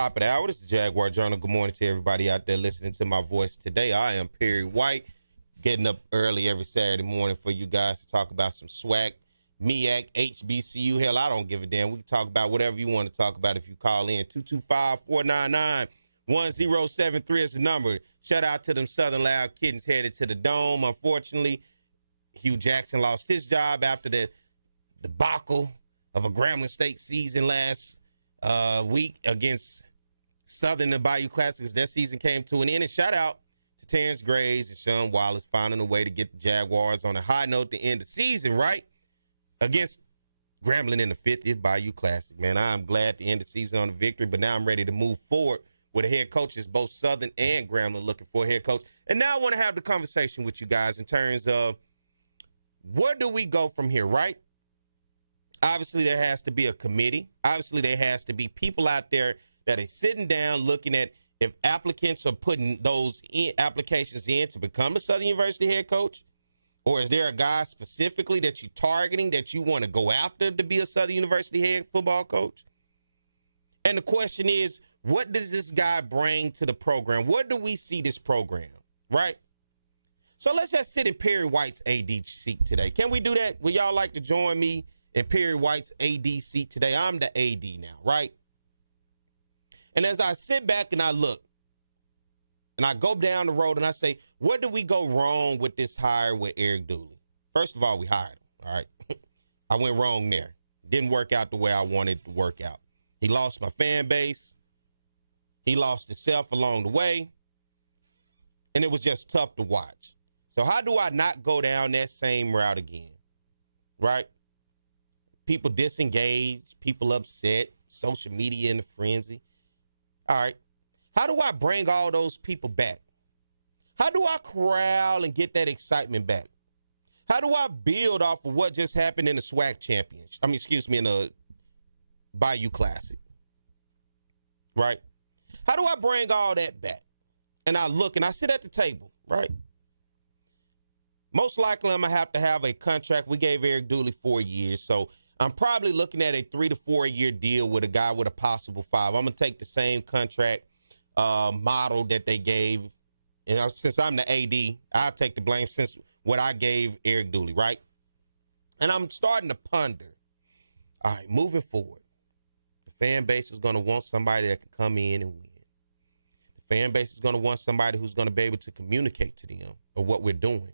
Top of the hour. This is the Jaguar Journal. Good morning to everybody out there listening to my voice today. I am Perry White, getting up early every Saturday morning for you guys to talk about some SWAC, MEAC, HBCU. Hell, I don't give a damn. We can talk about whatever you want to talk about if you call in. 225-499-1073 is the number. Shout out to them Southern Loud kittens headed to the Dome. Unfortunately, Hugh Jackson lost his job after the debacle of a Grambling State season last week against Southern and Bayou Classic. Their season came to an end. And shout out to Terrence Graves and Sean Wallace finding a way to get the Jaguars on a high note to end the season, right? Against Grambling in the 50th Bayou Classic. Man, I'm glad to end the season on a victory, but now I'm ready to move forward with the head coaches, both Southern and Grambling looking for a head coach. And now I want to have the conversation with you guys in terms of where do we go from here, right? Obviously, there has to be a committee. Obviously, there has to be people out there that are sitting down looking at if applicants are putting those applications in to become a Southern University head coach, or is there a guy specifically that you're targeting that you want to go after to be a Southern University head football coach? And the question is, what does this guy bring to the program? Where do we see this program, right? So let's just sit in Perry White's AD seat today. Can we do that? Would y'all like to join me in Perry White's AD seat today? I'm the AD now, right? And as I sit back and I look, and I go down the road and I say, where do we go wrong with this hire with Eric Dooley? First of all, we hired him, all right? I went wrong there. Didn't work out the way I wanted it to work out. He lost my fan base. He lost himself along the way. And it was just tough to watch. So how do I not go down that same route again, right? People disengaged, people upset, social media in a frenzy. All right. How do I bring all those people back? How do I corral and get that excitement back? How do I build off of what just happened in the SWAC championship? In the Bayou Classic, right? How do I bring all that back? And I look and I sit at the table, right? Most likely I'm going to have a contract. We gave Eric Dooley 4 years, so I'm probably looking at a 3 to 4 year deal with a guy with a possible 5. I'm going to take the same contract model that they gave. And since I'm the AD, I'll take the blame since what I gave Eric Dooley, right? And I'm starting to ponder, all right, moving forward, the fan base is going to want somebody that can come in and win. The fan base is going to want somebody who's going to be able to communicate to them of what we're doing.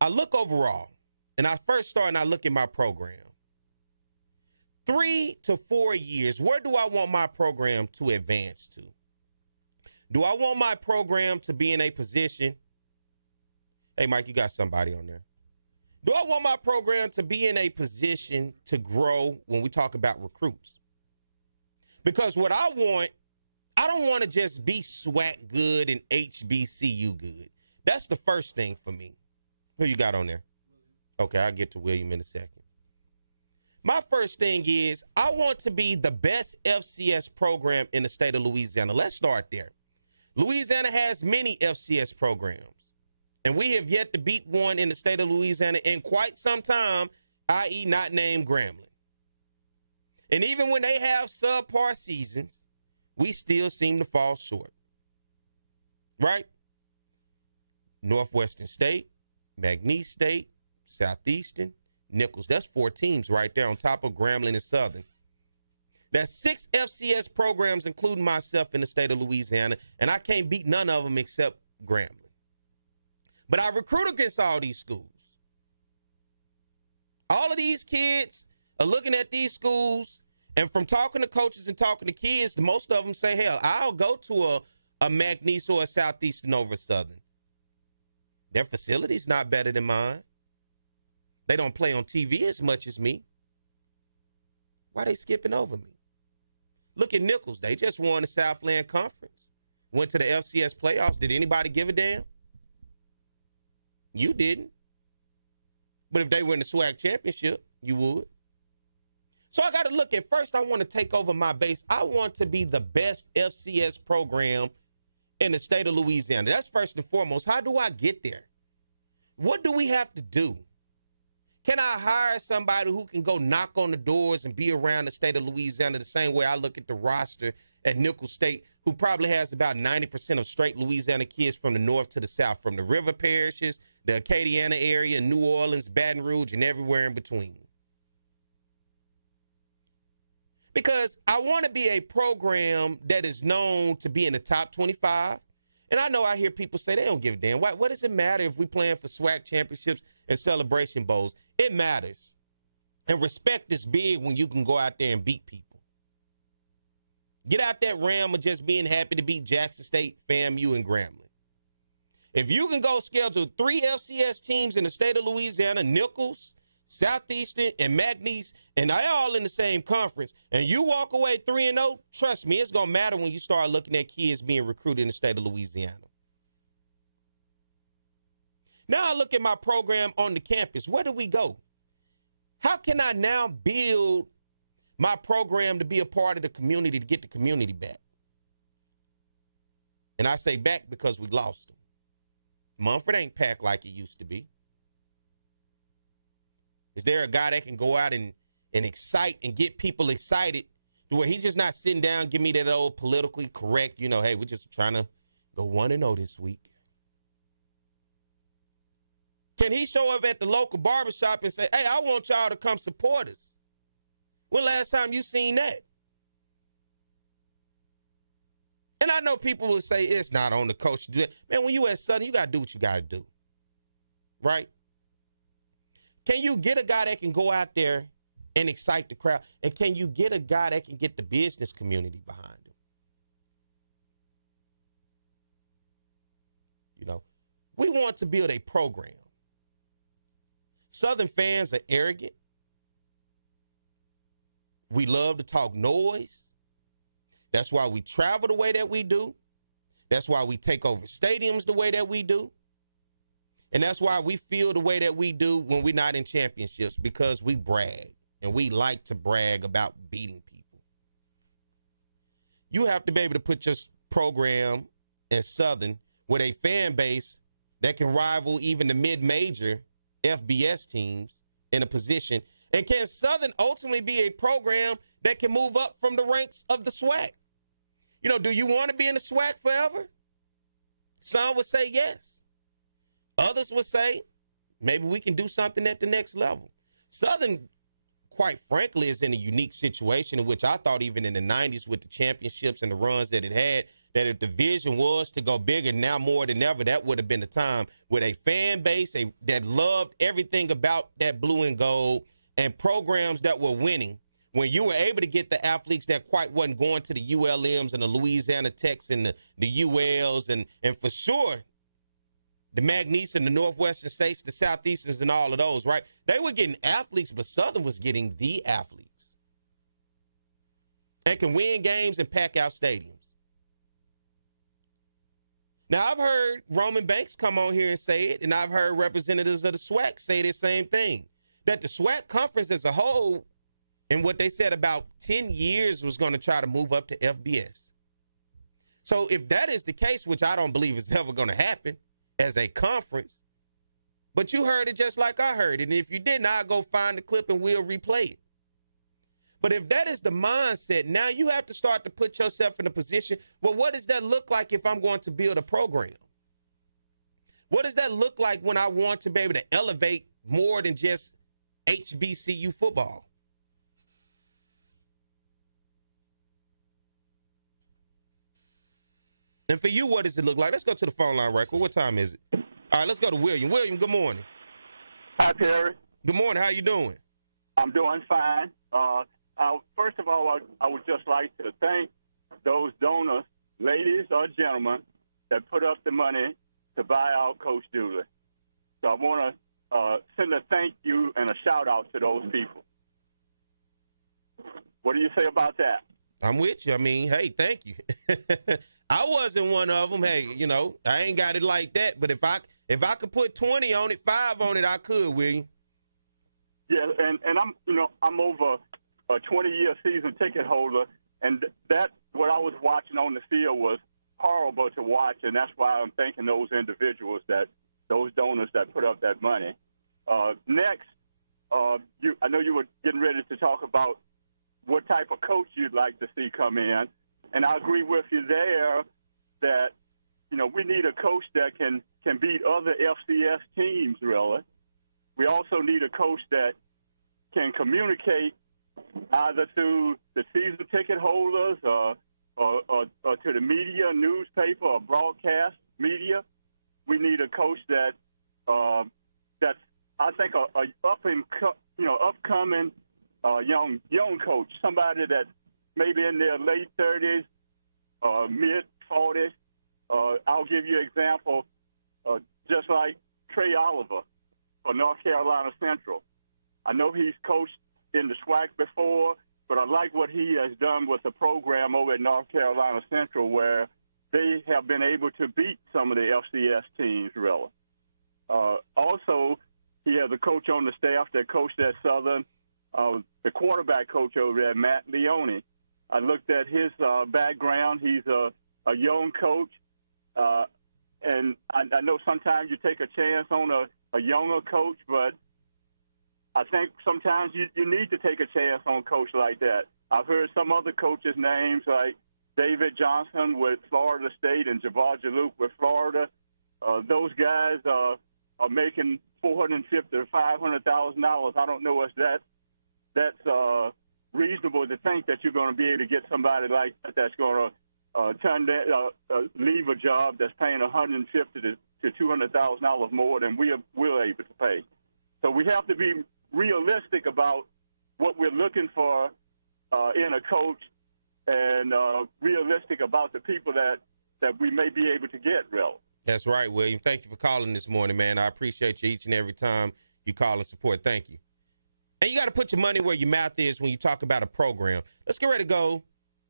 I look overall, and I first start and I look at my program. 3 to 4 years, where do I want my program to advance to? Do I want my program to be in a position? Hey, Mike, you got somebody on there. Do I want my program to be in a position to grow when we talk about recruits? Because what I don't want to just be SWAC good and HBCU good. That's the first thing for me. Who you got on there? Okay, I'll get to William in a second. My first thing is I want to be the best FCS program in the state of Louisiana. Let's start there. Louisiana has many FCS programs, and we have yet to beat one in the state of Louisiana in quite some time, i.e. not named Grambling. And even when they have subpar seasons, we still seem to fall short, right? Northwestern State, McNeese State, Southeastern, Nichols. That's 4 teams right there on top of Grambling and Southern. That's 6 FCS programs, including myself, in the state of Louisiana, and I can't beat none of them except Grambling. But I recruit against all these schools. All of these kids are looking at these schools, and from talking to coaches and talking to kids, most of them say, hell, I'll go to a McNeese or a Southeastern over Southern. Their facility's not better than mine. They don't play on TV as much as me. Why are they skipping over me? Look at Nichols. They just won the Southland Conference. Went to the FCS playoffs. Did anybody give a damn? You didn't. But if they win the SWAC championship, you would. So I got to look at, first I want to take over my base. I want to be the best FCS program in the state of Louisiana. That's first and foremost. How do I get there? What do we have to do? Can I hire somebody who can go knock on the doors and be around the state of Louisiana the same way I look at the roster at Nicholls State, who probably has about 90% of straight Louisiana kids from the north to the south, from the river parishes, the Acadiana area, New Orleans, Baton Rouge, and everywhere in between? Because I want to be a program that is known to be in the top 25. And I know I hear people say they don't give a damn. What does it matter if we playing for SWAC championships and celebration bowls? It matters. And respect is big when you can go out there and beat people. Get out that realm of just being happy to beat Jackson State, FAMU, and Grambling. If you can go schedule 3 FCS teams in the state of Louisiana, Nicholls, Southeastern, and McNeese, and they all in the same conference, and you walk away 3-0, trust me, it's going to matter when you start looking at kids being recruited in the state of Louisiana. Now I look at my program on the campus. Where do we go? How can I now build my program to be a part of the community, to get the community back? And I say back because we lost them. Mumford ain't packed like it used to be. Is there a guy that can go out and excite and get people excited to where he's just not sitting down, give me that old politically correct, hey, we're just trying to go 1-0 this week? Can he show up at the local barbershop and say, hey, I want y'all to come support us? When last time you seen that? And I know people will say it's not on the coach to do that. Man, when you at Southern, you got to do what you got to do. Right? Can you get a guy that can go out there and excite the crowd? And can you get a guy that can get the business community behind him? We want to build a program. Southern fans are arrogant. We love to talk noise. That's why we travel the way that we do. That's why we take over stadiums the way that we do. And that's why we feel the way that we do when we're not in championships, because we brag, and we like to brag about beating people. You have to be able to put your program in Southern with a fan base that can rival even the mid-major FBS teams in a position. And can Southern ultimately be a program that can move up from the ranks of the SWAC? Do you want to be in the SWAC forever? Some would say yes. Others would say maybe we can do something at the next level. Southern, quite frankly, is in a unique situation in which I thought even in the 90s with the championships and the runs that it had, that if the vision was to go bigger now more than ever, that would have been the time with a fan base that loved everything about that blue and gold and programs that were winning. When you were able to get the athletes that quite wasn't going to the ULMs and the Louisiana Techs and the ULs and for sure the McNeese and the Northwestern States, the Southeasterns and all of those, right? They were getting athletes, but Southern was getting the athletes and can win games and pack out stadiums. Now, I've heard Roman Banks come on here and say it, and I've heard representatives of the SWAC say the same thing, that the SWAC conference as a whole, and what they said about 10 years was going to try to move up to FBS. So if that is the case, which I don't believe is ever going to happen as a conference, but you heard it just like I heard it. And if you didn't, I'll go find the clip and we'll replay it. But if that is the mindset, now you have to start to put yourself in a position, well, what does that look like if I'm going to build a program? What does that look like when I want to be able to elevate more than just HBCU football? And for you, what does it look like? Let's go to the phone line right quick. What time is it? All right, let's go to William. William, good morning. Hi, Perry. Good morning. How you doing? I'm doing fine. First of all, I would just like to thank those donors, ladies or gentlemen, that put up the money to buy out Coach Dooley. So I want to send a thank you and a shout-out to those people. What do you say about that? I'm with you. I mean, hey, thank you. I wasn't one of them. Hey, I ain't got it like that. But if I could put 20 on it, 5 on it, I could, William. Yeah, and I'm over a 20-year season ticket holder, and that what I was watching on the field was horrible to watch, and that's why I'm thanking those individuals, those donors that put up that money. Next, I know you were getting ready to talk about what type of coach you'd like to see come in, and I agree with you there that we need a coach that can beat other FCS teams. Really, we also need a coach that can communicate either through the season ticket holders or to the media, newspaper, or broadcast media. We need a coach that's I think a upcoming young coach, somebody that's maybe in their late 30s, mid 40s. I'll give you an example, just like Trey Oliver for North Carolina Central. I know he's coached in the SWAC before, but I like what he has done with the program over at North Carolina Central, where they have been able to beat some of the FCS teams, really. Also, he has a coach on the staff that coached at Southern, the quarterback coach over there, Matt Leone. I looked at his background. He's a young coach, and I know sometimes you take a chance on a younger coach, but I think sometimes you need to take a chance on a coach like that. I've heard some other coaches' names like David Johnson with Florida State and Jaguar Journal with Florida. Those guys are making $450,000 to $500,000. I don't know if that's reasonable to think that you're going to be able to get somebody like that that's going to leave a job that's paying $150,000 to $200,000 more than we're able to pay. So we have to be realistic about what we're looking for in a coach, and realistic about the people that we may be able to get, really. That's right, William. Thank you for calling this morning, man. I appreciate you each and every time you call and support. Thank you. And you got to put your money where your mouth is when you talk about a program. Let's get ready to go.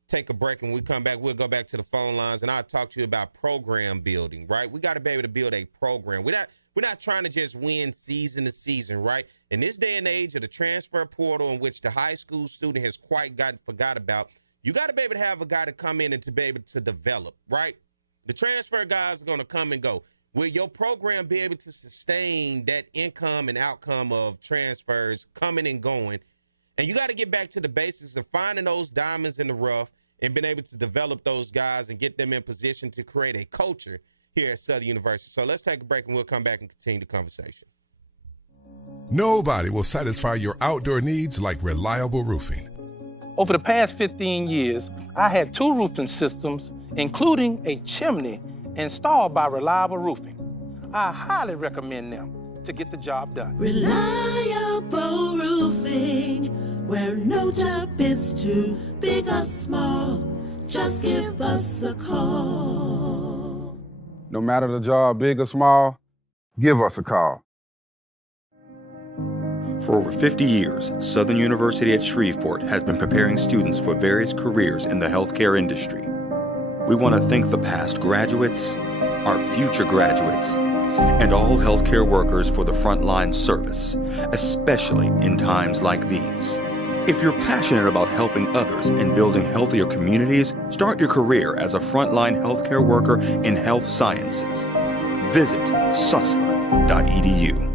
Take a break, and when we come back, we'll go back to the phone lines, and I'll talk to you about program building, right? We got to be able to build a program. We're not trying to just win season to season, right? In this day and age of the transfer portal, in which the high school student has quite forgot about, you got to be able to have a guy to come in and to be able to develop, right? The transfer guys are going to come and go. Will your program be able to sustain that income and outcome of transfers coming and going? And you got to get back to the basics of finding those diamonds in the rough and being able to develop those guys and get them in position to create a culture here at Southern University. So let's take a break, and we'll come back and continue the conversation. Nobody will satisfy your outdoor needs like reliable roofing. Over the past 15 years, I had 2 roofing systems, including a chimney, installed by Reliable Roofing. I highly recommend them to get the job done. Reliable Roofing, where no job is too big or small. Just give us a call. No matter the job, big or small, give us a call. For over 50 years, Southern University at Shreveport has been preparing students for various careers in the healthcare industry. We want to thank the past graduates, our future graduates, and all healthcare workers for the frontline service, especially in times like these. If you're passionate about helping others and building healthier communities, start your career as a frontline healthcare worker in health sciences. Visit susla.edu.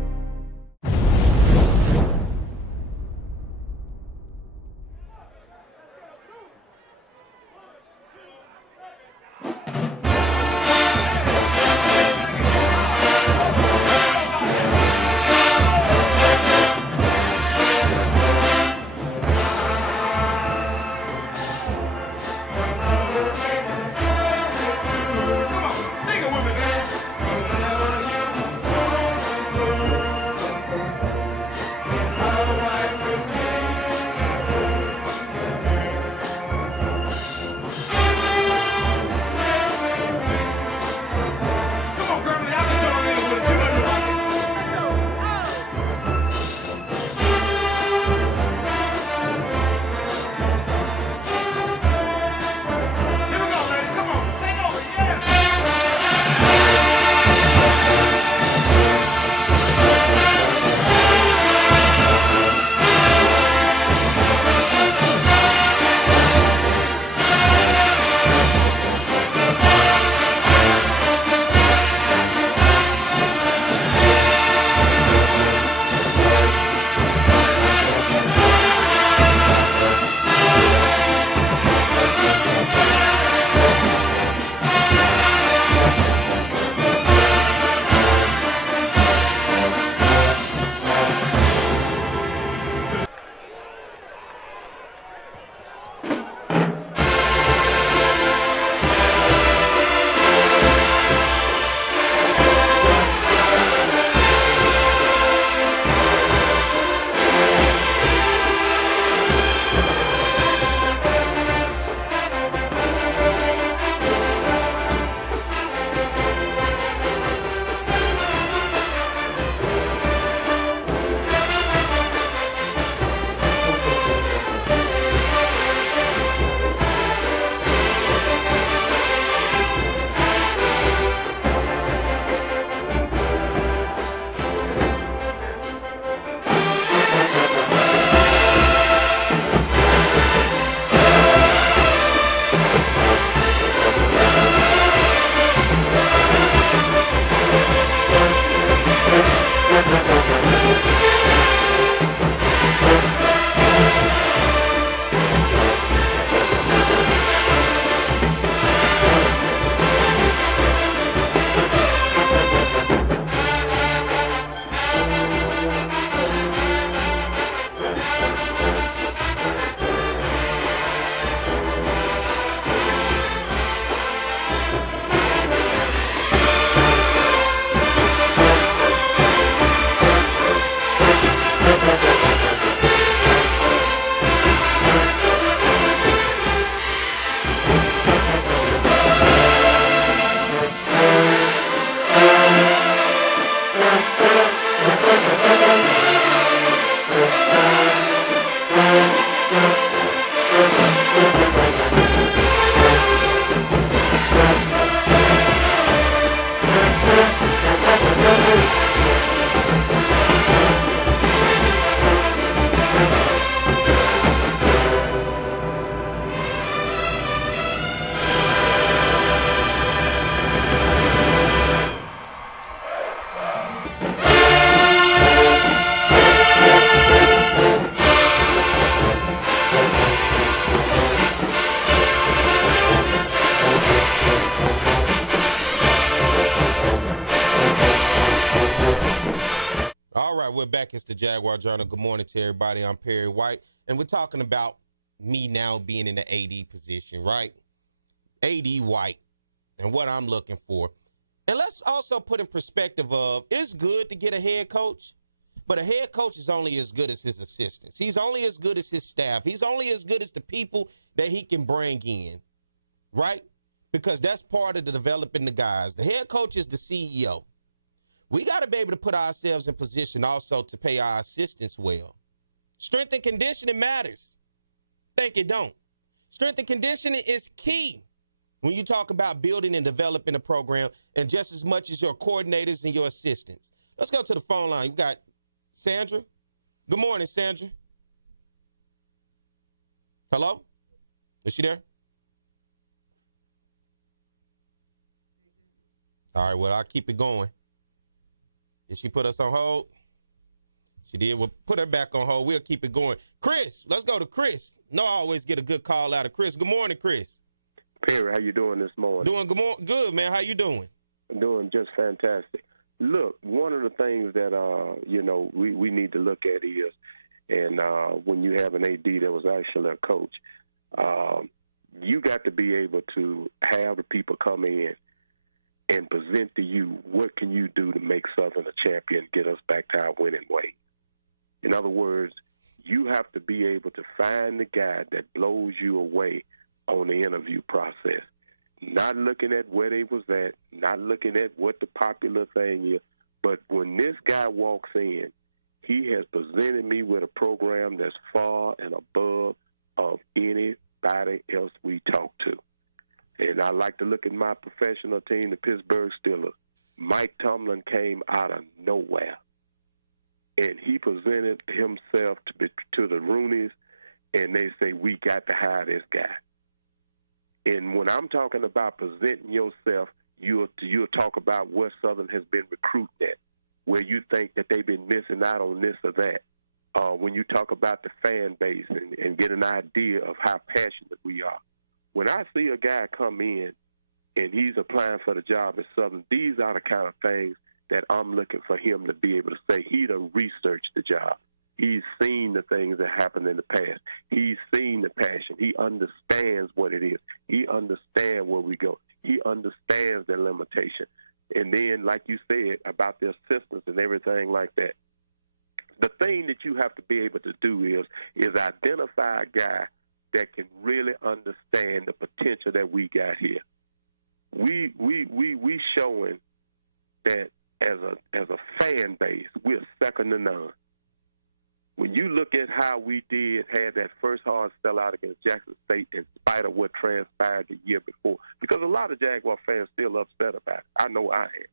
All right, we're back. It's the Jaguar Journal. Good morning to everybody. I'm Perry White, and we're talking about me now being in the AD position, right? AD White and what I'm looking for. And let's also put in perspective of, it's good to get a head coach, but a head coach is only as good as his assistants. He's only as good as his staff. He's only as good as the people that he can bring in, right? Because that's part of the developing the guys. The head coach is the CEO. We got to be able to put ourselves in position also to pay our assistants well. Strength and conditioning matters. Think it don't. Strength and conditioning is key when you talk about building and developing a program, and just as much as your coordinators and your assistants. Let's go to the phone line. We got Sandra. Good morning, Sandra. Hello? Is she there? All right, well, I'll keep it going. Did she put us on hold? She did. We'll put her back on hold. We'll keep it going. Chris, let's go to Chris. No, I always get a good call out of Chris. Good morning, Chris. Perry, how you doing this morning? Doing good, man. How you doing? I'm doing just fantastic. Look, one of the things that we need to look at is, and when you have an AD that was actually a coach, you got to be able to have the people come in and present to you, what can you do to make Southern a champion, get us back to our winning way? In other words, you have to be able to find the guy that blows you away on the interview process. Not looking at where they was at, not looking at what the popular thing is, but when this guy walks in, he has presented me with a program that's far and above of anybody else we talk to. And I like to look at my professional team, the Pittsburgh Steelers. Mike Tomlin came out of nowhere, and he presented himself to the Rooneys, and they say, we got to hire this guy. And when I'm talking about presenting yourself, you'll talk about where Southern has been recruited at, where you think that they've been missing out on this or that. When you talk about the fan base and get an idea of how passionate we are. When I see a guy come in and he's applying for the job at Southern, these are the kind of things that I'm looking for him to be able to say. He done researched the job. He's seen the things that happened in the past. He's seen the passion. He understands what it is. He understands where we go. He understands their limitation. And then, like you said, about the assistants and everything like that, the thing that you have to be able to do is identify a guy that can really understand the potential that we got here. We showing that as a fan base, we're second to none. When you look at how we had that first hard sellout against Jackson State in spite of what transpired the year before, because a lot of Jaguar fans still upset about it. I know I am.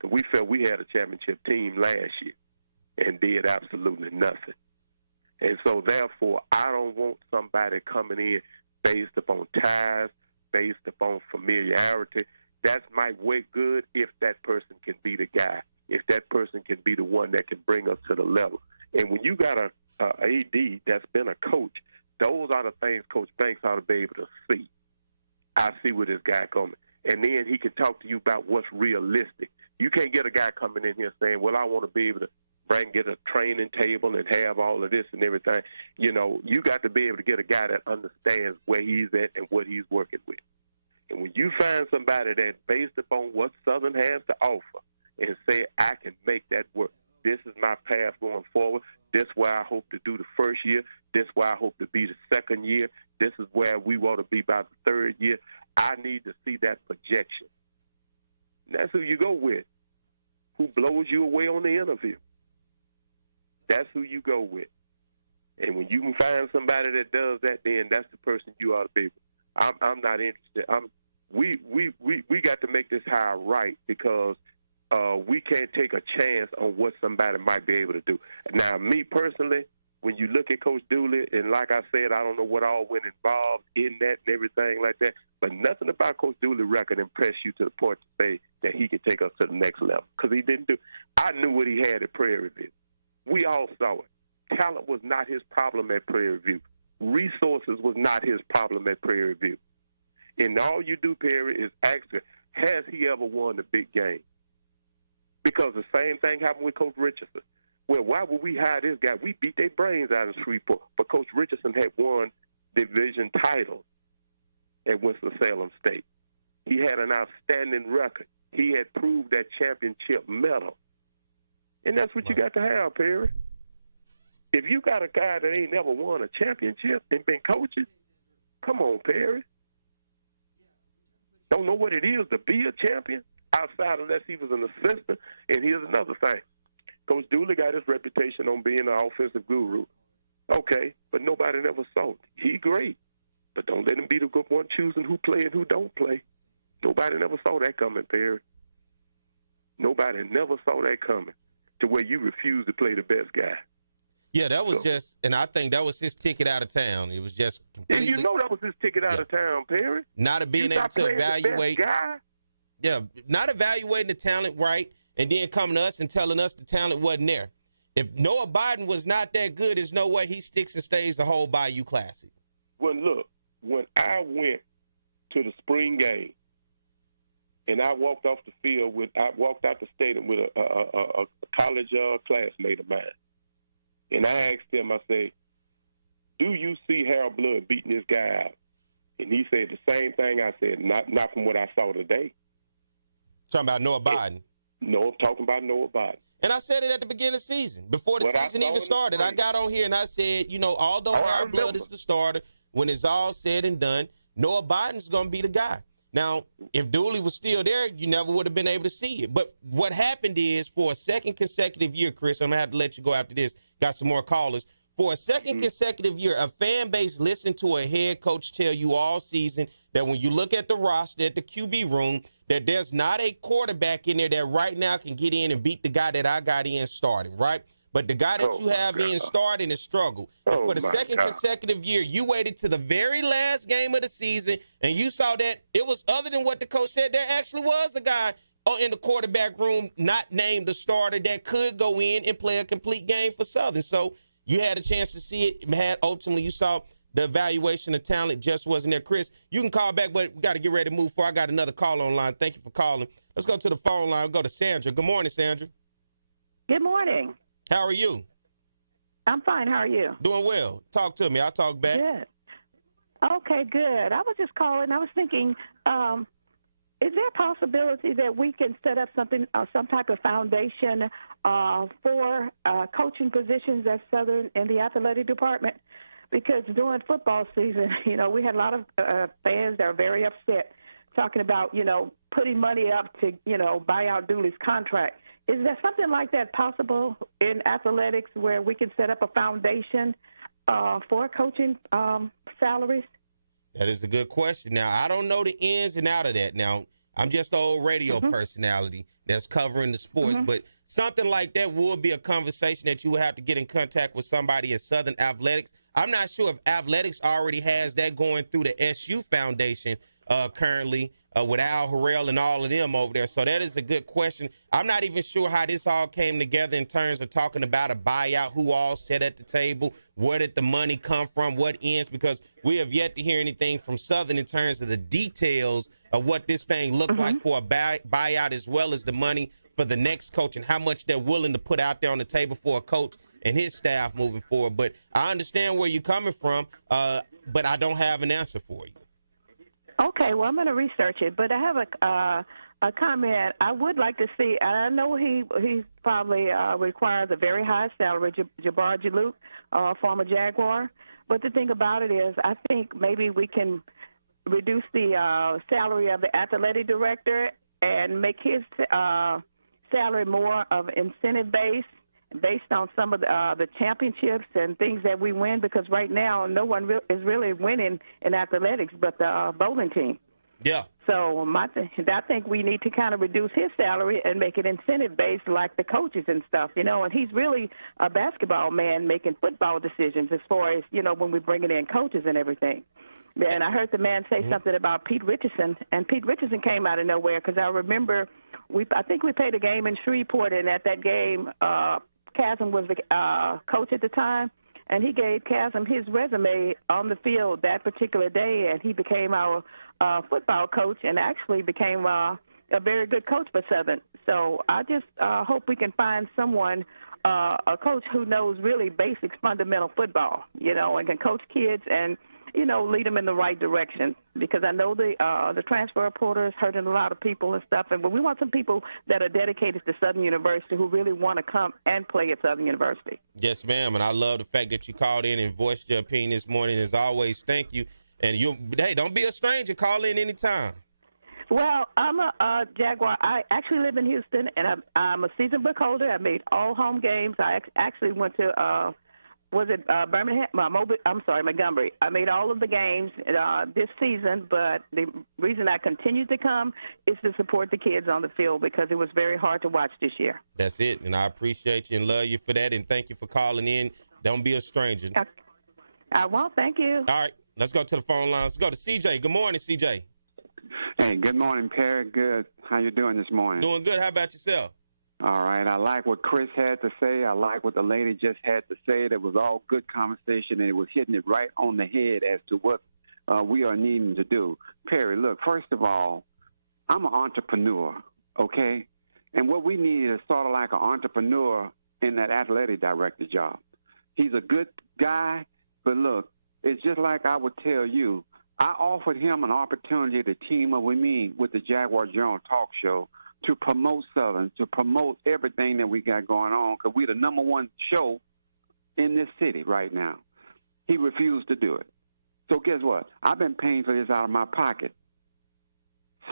Because we felt we had a championship team last year and did absolutely nothing. And so, therefore, I don't want somebody coming in based upon ties, based upon familiarity. That might work good if that person can be the guy, if that person can be the one that can bring us to the level. And when you got a AD that's been a coach, those are the things Coach Banks ought to be able to see. I see where this guy coming. And then he can talk to you about what's realistic. You can't get a guy coming in here saying, well, I want to be able to get a training table and have all of this and everything. You know, you got to be able to get a guy that understands where he's at and what he's working with. And when you find somebody that's based upon what Southern has to offer and say, I can make that work, this is my path going forward, this is where I hope to do the first year, this is where I hope to be the second year, this is where we want to be by the third year, I need to see that projection. And that's who you go with, who blows you away on the interview. That's who you go with. And when you can find somebody that does that, then that's the person you ought to be with. I'm not interested. We got to make this hire right, because we can't take a chance on what somebody might be able to do. Now, me personally, when you look at Coach Dooley, and like I said, I don't know what all went involved in that and everything like that, but nothing about Coach Dooley's record impressed you to the point to say that he could take us to the next level, because he didn't do. I knew what he had at Prairie View. We all saw it. Talent was not his problem at Prairie View. Resources was not his problem at Prairie View. And all you do, Perry, is ask him, has he ever won the big game? Because the same thing happened with Coach Richardson. Well, why would we hire this guy? We beat their brains out of Shreveport. But Coach Richardson had won division titles at Winston-Salem State. He had an outstanding record. He had proved that championship medal. And that's what you got to have, Perry. If you got a guy that ain't never won a championship and been coaching, come on, Perry. Don't know what it is to be a champion outside unless he was an assistant. And here's another thing. Coach Dooley got his reputation on being an offensive guru. Okay, but nobody never saw it. He great, but don't let him be the good one choosing who play and who don't play. Nobody never saw that coming, Perry. Nobody never saw that coming to where you refuse to play the best guy. Yeah, that was just, and I think that was his ticket out of town. It was just completely. And you know that was his ticket out of town, Perry. Not being able to evaluate. Yeah, not evaluating the talent right, and then coming to us and telling us the talent wasn't there. If Noah Biden was not that good, there's no way he sticks and stays the whole Bayou Classic. Well, look, when I went to the spring game, and I walked off the field I walked out the stadium with a college classmate of mine. And I asked him, I said, do you see Harold Blood beating this guy out? And he said the same thing I said, not from what I saw today. Talking about Noah Biden. No, I'm talking about Noah Biden. And I said it at the beginning of the season. Before the season even started, I got on here and I said, although Harold Blood is the starter, when it's all said and done, Noah Biden's going to be the guy. Now, if Dooley was still there, you never would have been able to see it. But what happened is, for a second consecutive year, Chris, I'm going to have to let you go after this. Got some more callers. For a second consecutive year, a fan base listened to a head coach tell you all season that when you look at the roster, at the QB room, that there's not a quarterback in there that right now can get in and beat the guy that I got in starting, right? But the guy that you have in starting is struggled. And for the second consecutive year, you waited to the very last game of the season, and you saw that it was, other than what the coach said, there actually was a guy in the quarterback room not named the starter that could go in and play a complete game for Southern. So you had a chance to see it. Ultimately, you saw the evaluation of talent just wasn't there. Chris, you can call back, but we got to get ready to move forward. I got another call online. Thank you for calling. Let's go to the phone line. We'll go to Sandra. Good morning, Sandra. Good morning. How are you? I'm fine. How are you? Doing well. Talk to me. I'll talk back. Good. Okay, good. I was just calling. I was thinking, is there a possibility that we can set up something, some type of foundation for coaching positions at Southern in the athletic department? Because during football season, we had a lot of fans that are very upset talking about, putting money up to, buy out Dooley's contract. Is there something like that possible in athletics where we can set up a foundation for coaching salaries? That is a good question. Now, I don't know the ins and out of that. Now, I'm just an old radio personality that's covering the sports, but something like that would be a conversation that you would have to get in contact with somebody at Southern Athletics. I'm not sure if athletics already has that going through the SU Foundation currently with Al Harrell and all of them over there. So that is a good question. I'm not even sure how this all came together in terms of talking about a buyout, who all sat at the table, where did the money come from, what ends, because we have yet to hear anything from Southern in terms of the details of what this thing looked like for a buyout, as well as the money for the next coach and how much they're willing to put out there on the table for a coach and his staff moving forward. But I understand where you're coming from, but I don't have an answer for you. Okay, well, I'm going to research it, but I have a comment. I would like to see, I know he probably requires a very high salary, Jaguar Journal, former Jaguar, but the thing about it is I think maybe we can reduce the salary of the athletic director and make his salary more of incentive-based, based on some of the championships and things that we win, because right now no one is really winning in athletics but the bowling team. Yeah. So I think we need to kind of reduce his salary and make it incentive-based like the coaches and stuff, and he's really a basketball man making football decisions as far as, when we're bringing in coaches and everything. And I heard the man say something about Pete Richardson, and Pete Richardson came out of nowhere, because I remember I think we played a game in Shreveport, and at that game, Chasm was the coach at the time, and he gave Chasm his resume on the field that particular day, and he became our football coach and actually became a very good coach for Southern. So I just hope we can find someone, a coach who knows really basic fundamental football, and can coach kids and, lead them in the right direction. Because I know the transfer portal is hurting a lot of people and stuff, but we want some people that are dedicated to Southern University who really want to come and play at Southern University. Yes, ma'am, and I love the fact that you called in and voiced your opinion this morning. As always, thank you. And hey, don't be a stranger. Call in anytime. Well, I'm a Jaguar. I actually live in Houston, and I'm a season book holder. I made all home games. I actually went to Birmingham? Montgomery. I made all of the games this season, but the reason I continued to come is to support the kids on the field because it was very hard to watch this year. That's it, and I appreciate you and love you for that, and thank you for calling in. Don't be a stranger. I won't. Thank you. All right, let's go to the phone lines. Let's go to CJ. Good morning, CJ. Hey, good morning, Perry. Good. How you doing this morning? Doing good. How about yourself? All right. I like what Chris had to say. I like what the lady just had to say. That was all good conversation, and it was hitting it right on the head as to what we are needing to do. Perry, look, first of all, I'm an entrepreneur, okay? And what we need is sort of like an entrepreneur in that athletic director job. He's a good guy, but look, it's just like I would tell you, I offered him an opportunity to team up with me with the Jaguar Journal talk show to promote Southern, to promote everything that we got going on, because we're the number one show in this city right now. He refused to do it. So guess what? I've been paying for this out of my pocket,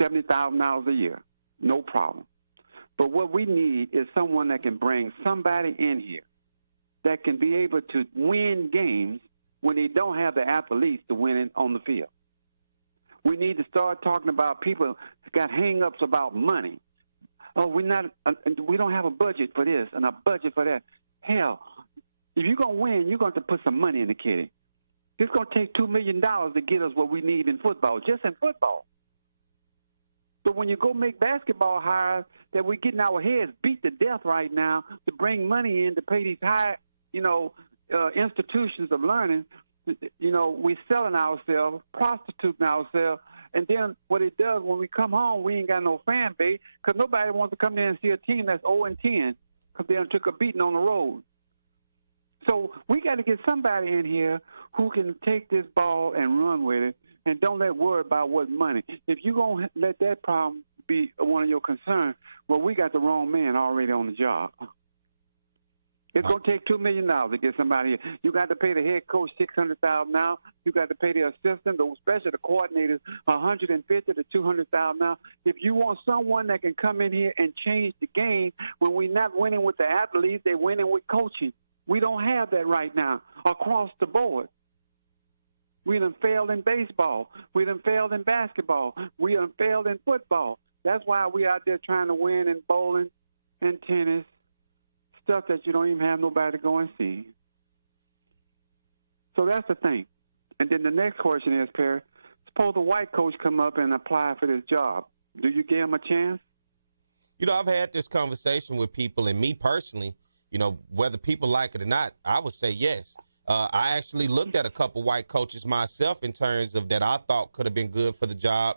$70,000 a year, no problem. But what we need is someone that can bring somebody in here that can be able to win games when they don't have the athletes to win it on the field. We need to start talking about people got hang-ups about money. Oh, we don't have a budget for this and a budget for that. Hell, if you're going to win, you're going to have to put some money in the kitty. It's going to take $2 million to get us what we need in football, just in football. But when you go make basketball hires that we're getting our heads beat to death right now to bring money in to pay these high, institutions of learning, we're selling ourselves, prostituting ourselves, and then what it does when we come home, we ain't got no fan base because nobody wants to come there and see a team that's 0-10 because they took a beating on the road. So we got to get somebody in here who can take this ball and run with it and don't let worry about what money. If you're going to let that problem be one of your concerns, well, we got the wrong man already on the job. It's going to take $2 million to get somebody here. You got to pay the head coach $600,000 now. You got to pay the assistant, especially the coordinators, $150,000 to $200,000 now. If you want someone that can come in here and change the game, when we're not winning with the athletes, they're winning with coaching. We don't have that right now across the board. We done failed in baseball. We done failed in basketball. We done failed in football. That's why we out there trying to win in bowling and tennis. Stuff that you don't even have nobody to go and see. So that's the thing. And then the next question is, Perry, suppose a white coach come up and apply for this job. Do you give him a chance? I've had this conversation with people, and me personally, whether people like it or not, I would say yes. I actually looked at a couple white coaches myself in terms of that I thought could have been good for the job.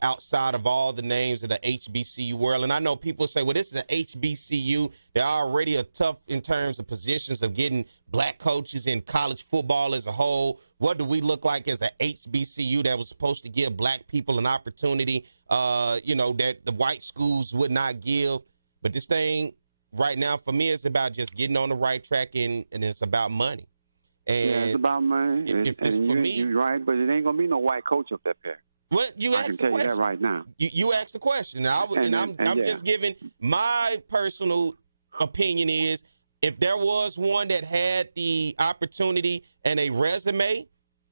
Outside of all the names of the HBCU world. And I know people say, well, this is an HBCU. They're already tough in terms of positions of getting black coaches in college football as a whole. What do we look like as an HBCU that was supposed to give black people an opportunity, that the white schools would not give? But this thing right now for me is about just getting on the right track, and it's about money. And yeah, it's about money. If it's for me, you're right, but it ain't going to be no white coach up there. Well, I can tell you that right now. You asked the question. I'm just giving my personal opinion is if there was one that had the opportunity and a resume,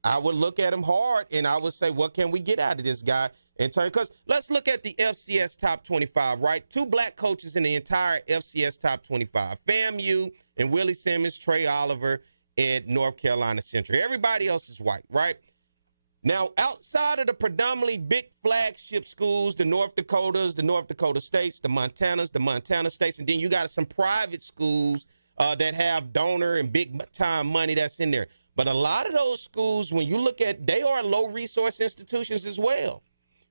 I would look at him hard and I would say, what can we get out of this guy in turn? Because let's look at the FCS top 25, right? 2 black coaches in the entire FCS top 25. FAMU and Willie Simmons, Trey Oliver at North Carolina Central. Everybody else is white, right? Now, outside of the predominantly big flagship schools, the North Dakotas, the North Dakota States, the Montanas, the Montana States, and then you got some private schools that have donor and big-time money that's in there. But a lot of those schools, when you look at, they are low-resource institutions as well.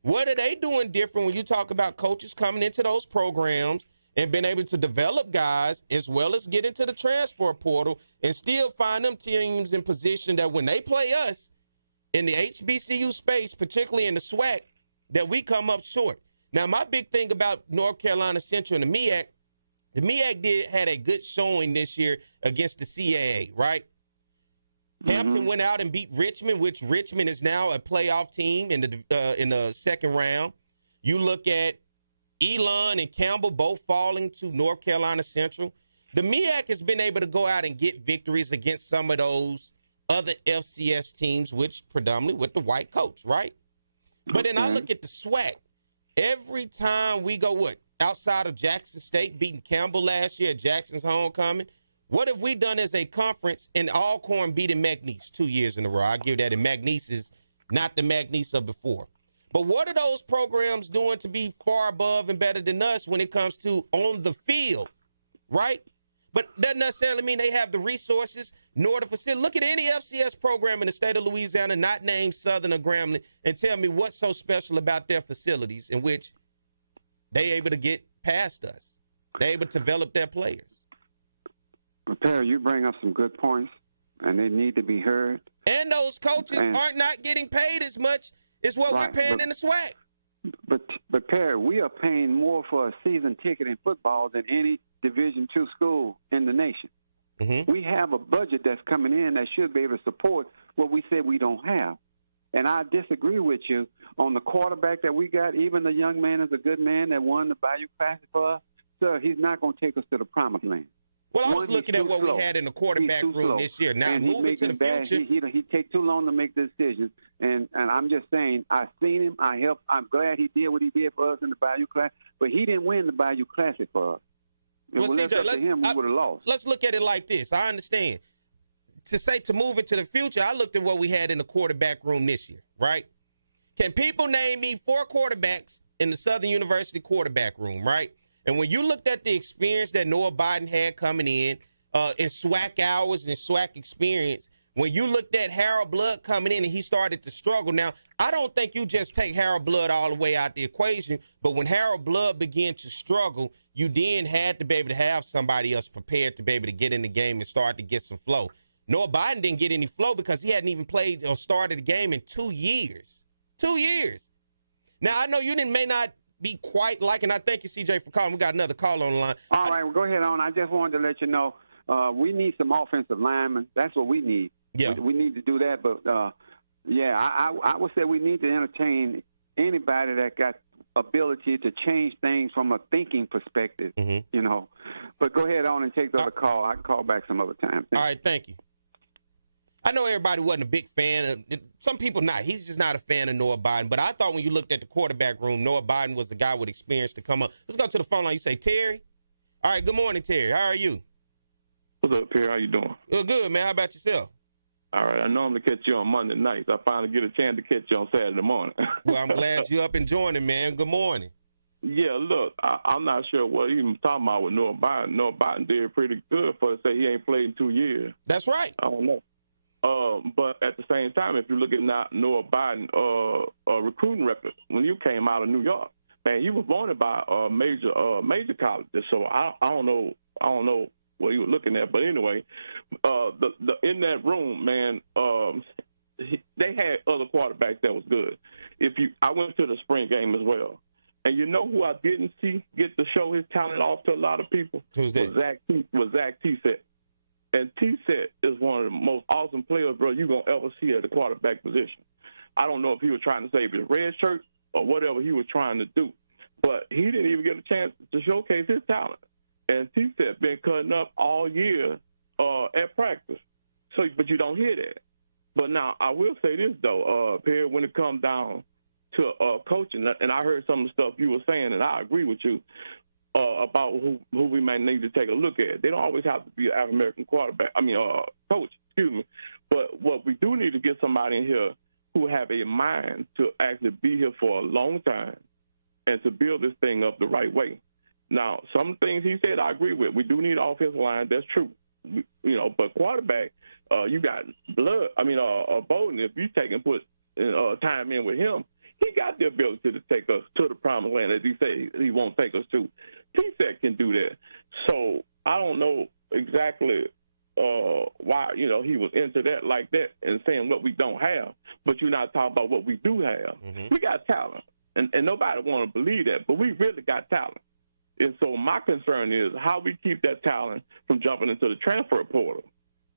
What are they doing different when you talk about coaches coming into those programs and being able to develop guys as well as get into the transfer portal and still find them teams in position that when they play us in the HBCU space, particularly in the SWAC, that we come up short. Now, my big thing about North Carolina Central and the MEAC had a good showing this year against the CAA, right? Hampton went out and beat Richmond, which Richmond is now a playoff team in the second round. You look at Elon and Campbell both falling to North Carolina Central. The MEAC has been able to go out and get victories against some of those other FCS teams, which predominantly with the white coach, right? But then I look at the SWAC. Every time we go, outside of Jackson State beating Campbell last year at Jackson's homecoming, what have we done as a conference in Alcorn beating McNeese 2 years in a row? I give that, and McNeese is not the McNeese of before. But what are those programs doing to be far above and better than us when it comes to on the field, right? But doesn't necessarily mean they have the resources nor the facility. Look at any FCS program in the state of Louisiana not named Southern or Grambling and tell me what's so special about their facilities in which they able to get past us. They able to develop their players. Perry, you bring up some good points, and they need to be heard. And those coaches aren't not getting paid as much as what we're paying in the SWAC. But Perry, we are paying more for a season ticket in football than any Division II school in the nation. We have a budget that's coming in that should be able to support what we said we don't have. And I disagree with you on the quarterback that we got. Even the young man is a good man that won the Bayou Classic for us. Sir, he's not going to take us to the promised land. Well, I was looking at what we had in the quarterback room this year. Now, moving to the future. He takes too long to make the decision. And I'm just saying, I've seen him. I'm glad he did what he did for us in the Bayou Classic. But he didn't win the Bayou Classic for us. If well, CJ, we would have lost. Let's look at it like this. I understand. To move into the future, I looked at what we had in the quarterback room this year, right? Can people name me 4 quarterbacks in the Southern University quarterback room, right? And when you looked at the experience that Noah Biden had coming in SWAC hours and SWAC experience, when you looked at Harold Blood coming in and he started to struggle. Now, I don't think you just take Harold Blood all the way out the equation, but when Harold Blood began to struggle, you then had to be able to have somebody else prepared to be able to get in the game and start to get some flow. Noah Biden didn't get any flow because he hadn't even played or started the game in 2 years. 2 years. Now, I know you may not be quite liking. I thank you, CJ, for calling. We got another call on the line. All right, well, go ahead on. I just wanted to let you know we need some offensive linemen. That's what we need. Yeah. We need to do that. But, I would say we need to entertain anybody that got ability to change things from a thinking perspective, you know. But go ahead on and take the other call. I can call back some other time. All right, thank you. I know everybody wasn't a big fan of, some people not. He's just not a fan of Noah Biden. But I thought when you looked at the quarterback room, Noah Biden was the guy with experience to come up. Let's go to the phone line. You say, Terry? All right, good morning, Terry. How are you? What's up, Perry? How you doing? Good, man. How about yourself? All right. I normally catch you on Monday nights. I finally get a chance to catch you on Saturday morning. Well, I'm glad you're up and joining, man. Good morning. Yeah, look, I'm not sure what he was talking about with Noah Biden. Noah Biden did pretty good for to say he ain't played in 2 years. That's right. I don't know. But at the same time, if you look at Noah Biden recruiting record, when you came out of New York, man, he was wanted by major colleges. So I don't know what you were looking at, but anyway, the in that room, man, they had other quarterbacks that was good. I went to the spring game as well, and you know who I didn't see get to show his talent off to a lot of people? Who's that? Was Zach T-Set. And T-Set is one of the most awesome players, bro, you're going to ever see at the quarterback position. I don't know if he was trying to save his red shirt or whatever he was trying to do, but he didn't even get a chance to showcase his talent. And T-Set been cutting up all year at practice. But you don't hear that. But now, I will say this, though, Perry, when it comes down to coaching, and I heard some of the stuff you were saying, and I agree with you, about who we might need to take a look at. They don't always have to be an African-American coach, excuse me. But what we do need to get somebody in here who have a mind to actually be here for a long time and to build this thing up the right way. Now, some things he said I agree with. We do need offensive line. That's true. But quarterback, you got Bowden. If you take and put time in with him, He got the ability to take us to the promised land, as he said he won't take us to. T-Set can do that. So I don't know exactly why, he was into that like that and saying what we don't have, but you're not talking about what we do have. Mm-hmm. We got talent, and nobody want to believe that, but we really got talent. And so my concern is how we keep that talent from jumping into the transfer portal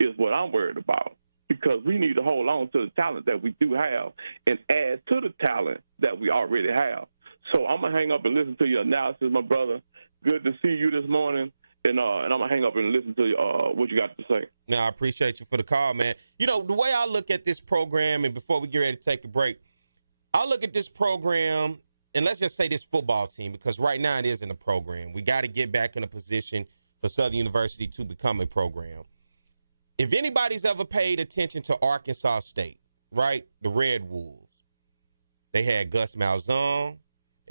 is what I'm worried about, because we need to hold on to the talent that we do have and add to the talent that we already have. So I'm going to hang up and listen to your analysis, my brother. Good to see you this morning. And I'm going to hang up and listen to what you got to say. Now, I appreciate you for the call, man. The way I look at this program, and before we get ready to take a break, I look at this program, and let's just say this football team, because right now it isn't a program. We got to get back in a position for Southern University to become a program. If anybody's ever paid attention to Arkansas State, right, the Red Wolves, they had Gus Malzahn,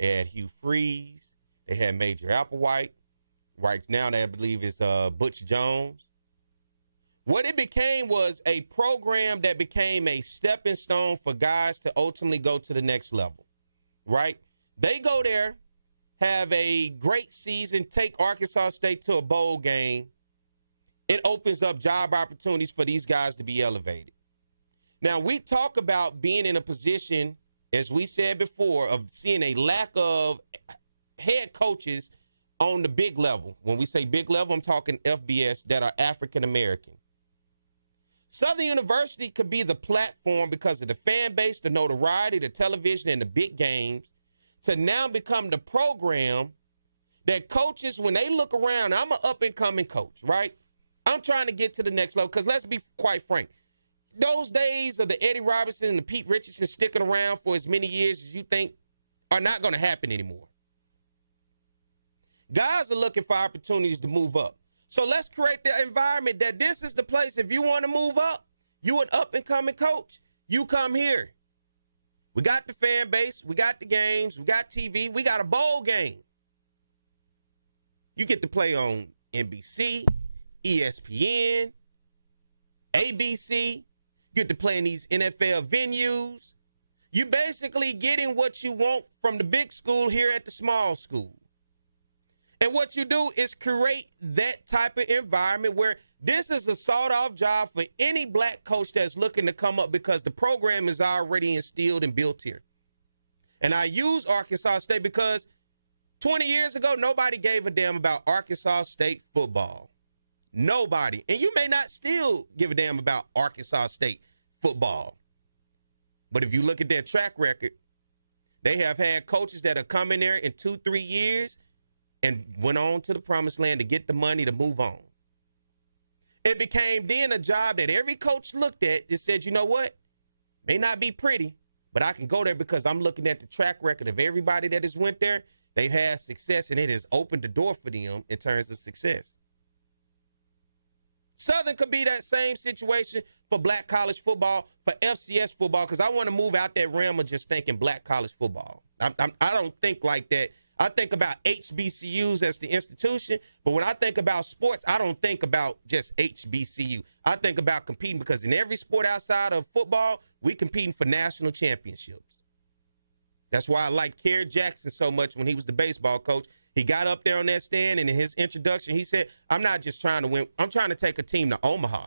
they had Hugh Freeze, they had Major Applewhite. Right now, I believe it's Butch Jones. What it became was a program that became a stepping stone for guys to ultimately go to the next level, right? They go there, have a great season, take Arkansas State to a bowl game. It opens up job opportunities for these guys to be elevated. Now, we talk about being in a position, as we said before, of seeing a lack of head coaches on the big level. When we say big level, I'm talking FBS, that are African-American. Southern University could be the platform because of the fan base, the notoriety, the television, and the big games to now become the program that coaches, when they look around, I'm an up-and-coming coach, right? I'm trying to get to the next level because let's be quite frank. Those days of the Eddie Robinson and the Pete Richardson sticking around for as many years as you think are not going to happen anymore. Guys are looking for opportunities to move up. So let's create the environment that this is the place. If you want to move up, you an up-and-coming coach, you come here. We got the fan base. We got the games. We got TV. We got a bowl game. You get to play on NBC, ESPN, ABC. You get to play in these NFL venues. You basically getting what you want from the big school here at the small school. And what you do is create that type of environment where this is a sought-off job for any black coach that's looking to come up because the program is already instilled and built here. And I use Arkansas State because 20 years ago, nobody gave a damn about Arkansas State football. Nobody. And you may not still give a damn about Arkansas State football. But if you look at their track record, they have had coaches that have come in there in 2-3 years and went on to the promised land to get the money to move on. It became then a job that every coach looked at and said, you know what? May not be pretty, but I can go there because I'm looking at the track record of everybody that has went there. They've had success, and it has opened the door for them in terms of success. Southern could be that same situation for black college football, for FCS football, because I want to move out that realm of just thinking black college football. I don't think like that. I think about HBCUs as the institution, but when I think about sports, I don't think about just HBCU. I think about competing because in every sport outside of football, we competing for national championships. That's why I liked Kerry Jackson so much when he was the baseball coach. He got up there on that stand, and in his introduction, he said, I'm not just trying to win. I'm trying to take a team to Omaha.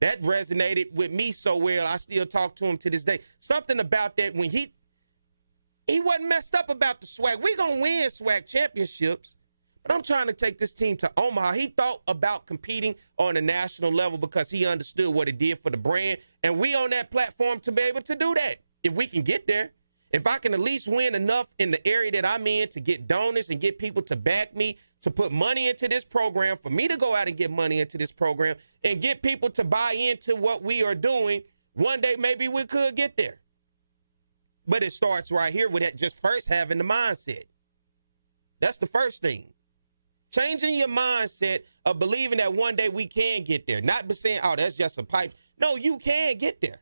That resonated with me so well, I still talk to him to this day. Something about that when he wasn't messed up about the SWAC. We're going to win SWAC championships, but I'm trying to take this team to Omaha. He thought about competing on a national level because he understood what it did for the brand, and we on that platform to be able to do that. If we can get there, if I can at least win enough in the area that I'm in to get donors and get people to back me, to put money into this program, for me to go out and get money into this program and get people to buy into what we are doing, one day maybe we could get there. But it starts right here with that just first having the mindset. That's the first thing. Changing your mindset of believing that one day we can get there. Not be saying, oh, that's just a pipe. No, you can get there.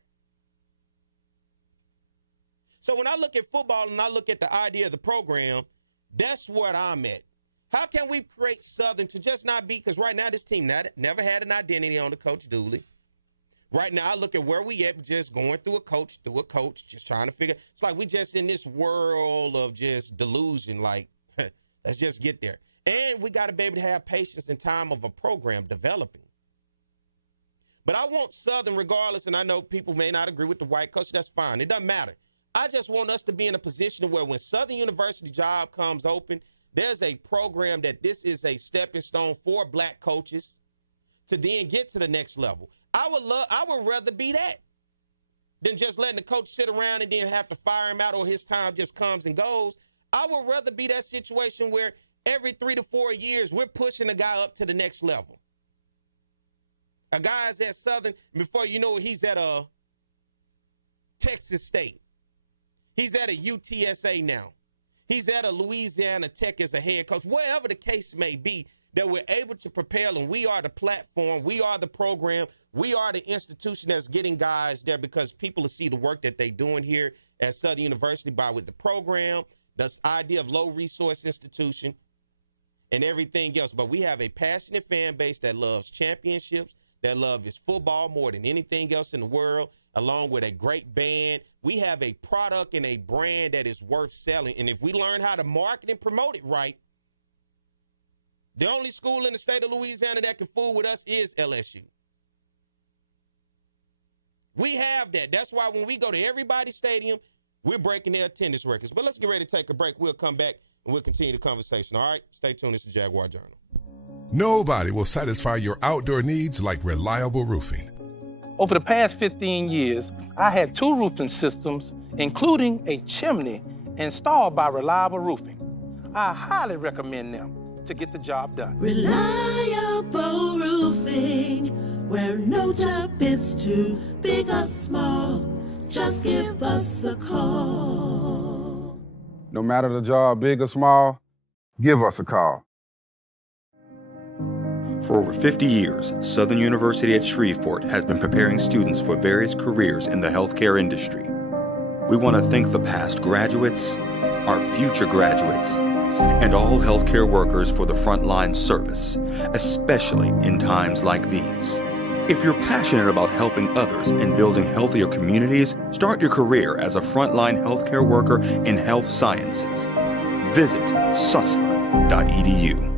So when I look at football and I look at the idea of the program, that's what I'm at. How can we create Southern to just not be, because right now this team never had an identity on the Coach Dooley. Right now, I look at where we at, just going through a coach, just trying to figure. It's like we just in this world of just delusion, like, let's just get there. And we got to be able to have patience in time of a program developing. But I want Southern regardless, and I know people may not agree with the white coach. That's fine. It doesn't matter. I just want us to be in a position where when Southern University job comes open, there's a program that this is a stepping stone for black coaches to then get to the next level. I would rather be that than just letting the coach sit around and then have to fire him out or his time just comes and goes. I would rather be that situation where every 3 to 4 years we're pushing a guy up to the next level. A guy's at Southern, before you know it, he's at a Texas State. He's at a UTSA now. He's at a Louisiana Tech as a head coach. Wherever the case may be, that we're able to propel, and we are the platform, we are the program, we are the institution that's getting guys there because people will see the work that they're doing here at Southern University with the program, the idea of low resource institution, and everything else. But we have a passionate fan base that loves championships, that loves football more than anything else in the world, along with a great band. We have a product and a brand that is worth selling. And if we learn how to market and promote it right, the only school in the state of Louisiana that can fool with us is LSU. We have that. That's why when we go to everybody's stadium, we're breaking their attendance records. But let's get ready to take a break. We'll come back and we'll continue the conversation. All right? Stay tuned. It's the Jaguar Journal. Nobody will satisfy your outdoor needs like reliable roofing. Over the past 15 years, I had 2 roofing systems, including a chimney, installed by Reliable Roofing. I highly recommend them to get the job done. Reliable Roofing, where no job is too big or small. Just give us a call. No matter the job, big or small, give us a call. For over 50 years, Southern University at Shreveport has been preparing students for various careers in the healthcare industry. We want to thank the past graduates, our future graduates, and all healthcare workers for the frontline service, especially in times like these. If you're passionate about helping others and building healthier communities, start your career as a frontline healthcare worker in health sciences. Visit susla.edu.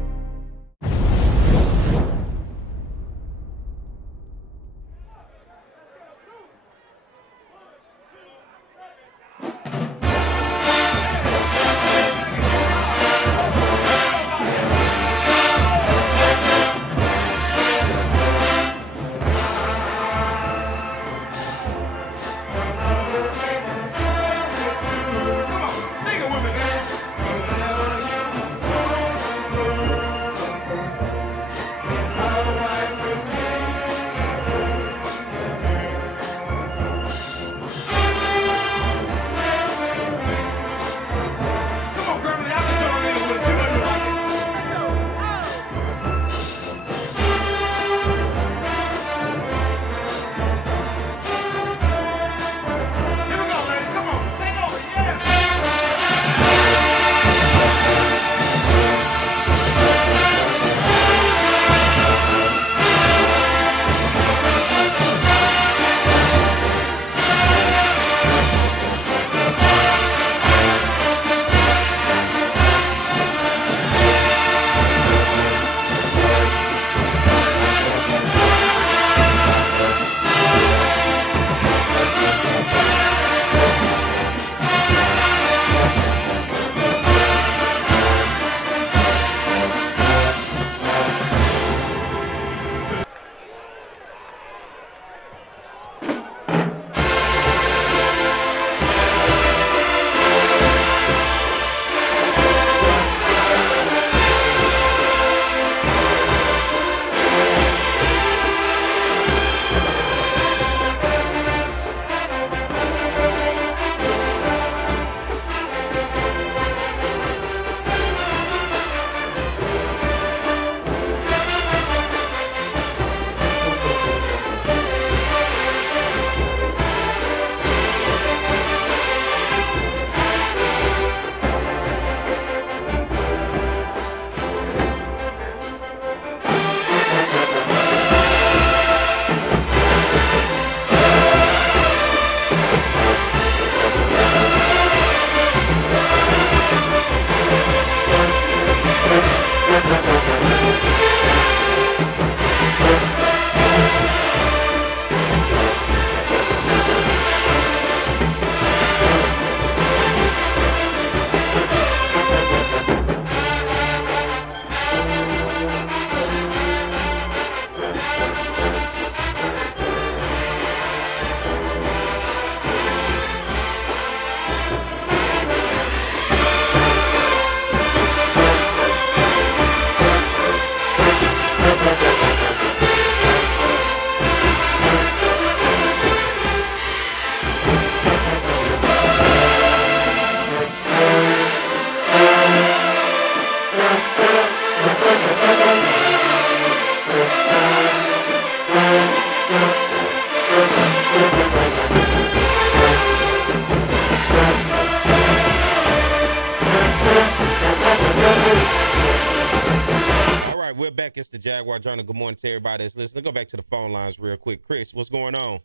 Jaguar Journal. Good morning to everybody that's listening. Go back to the phone lines real quick. Chris, what's going on?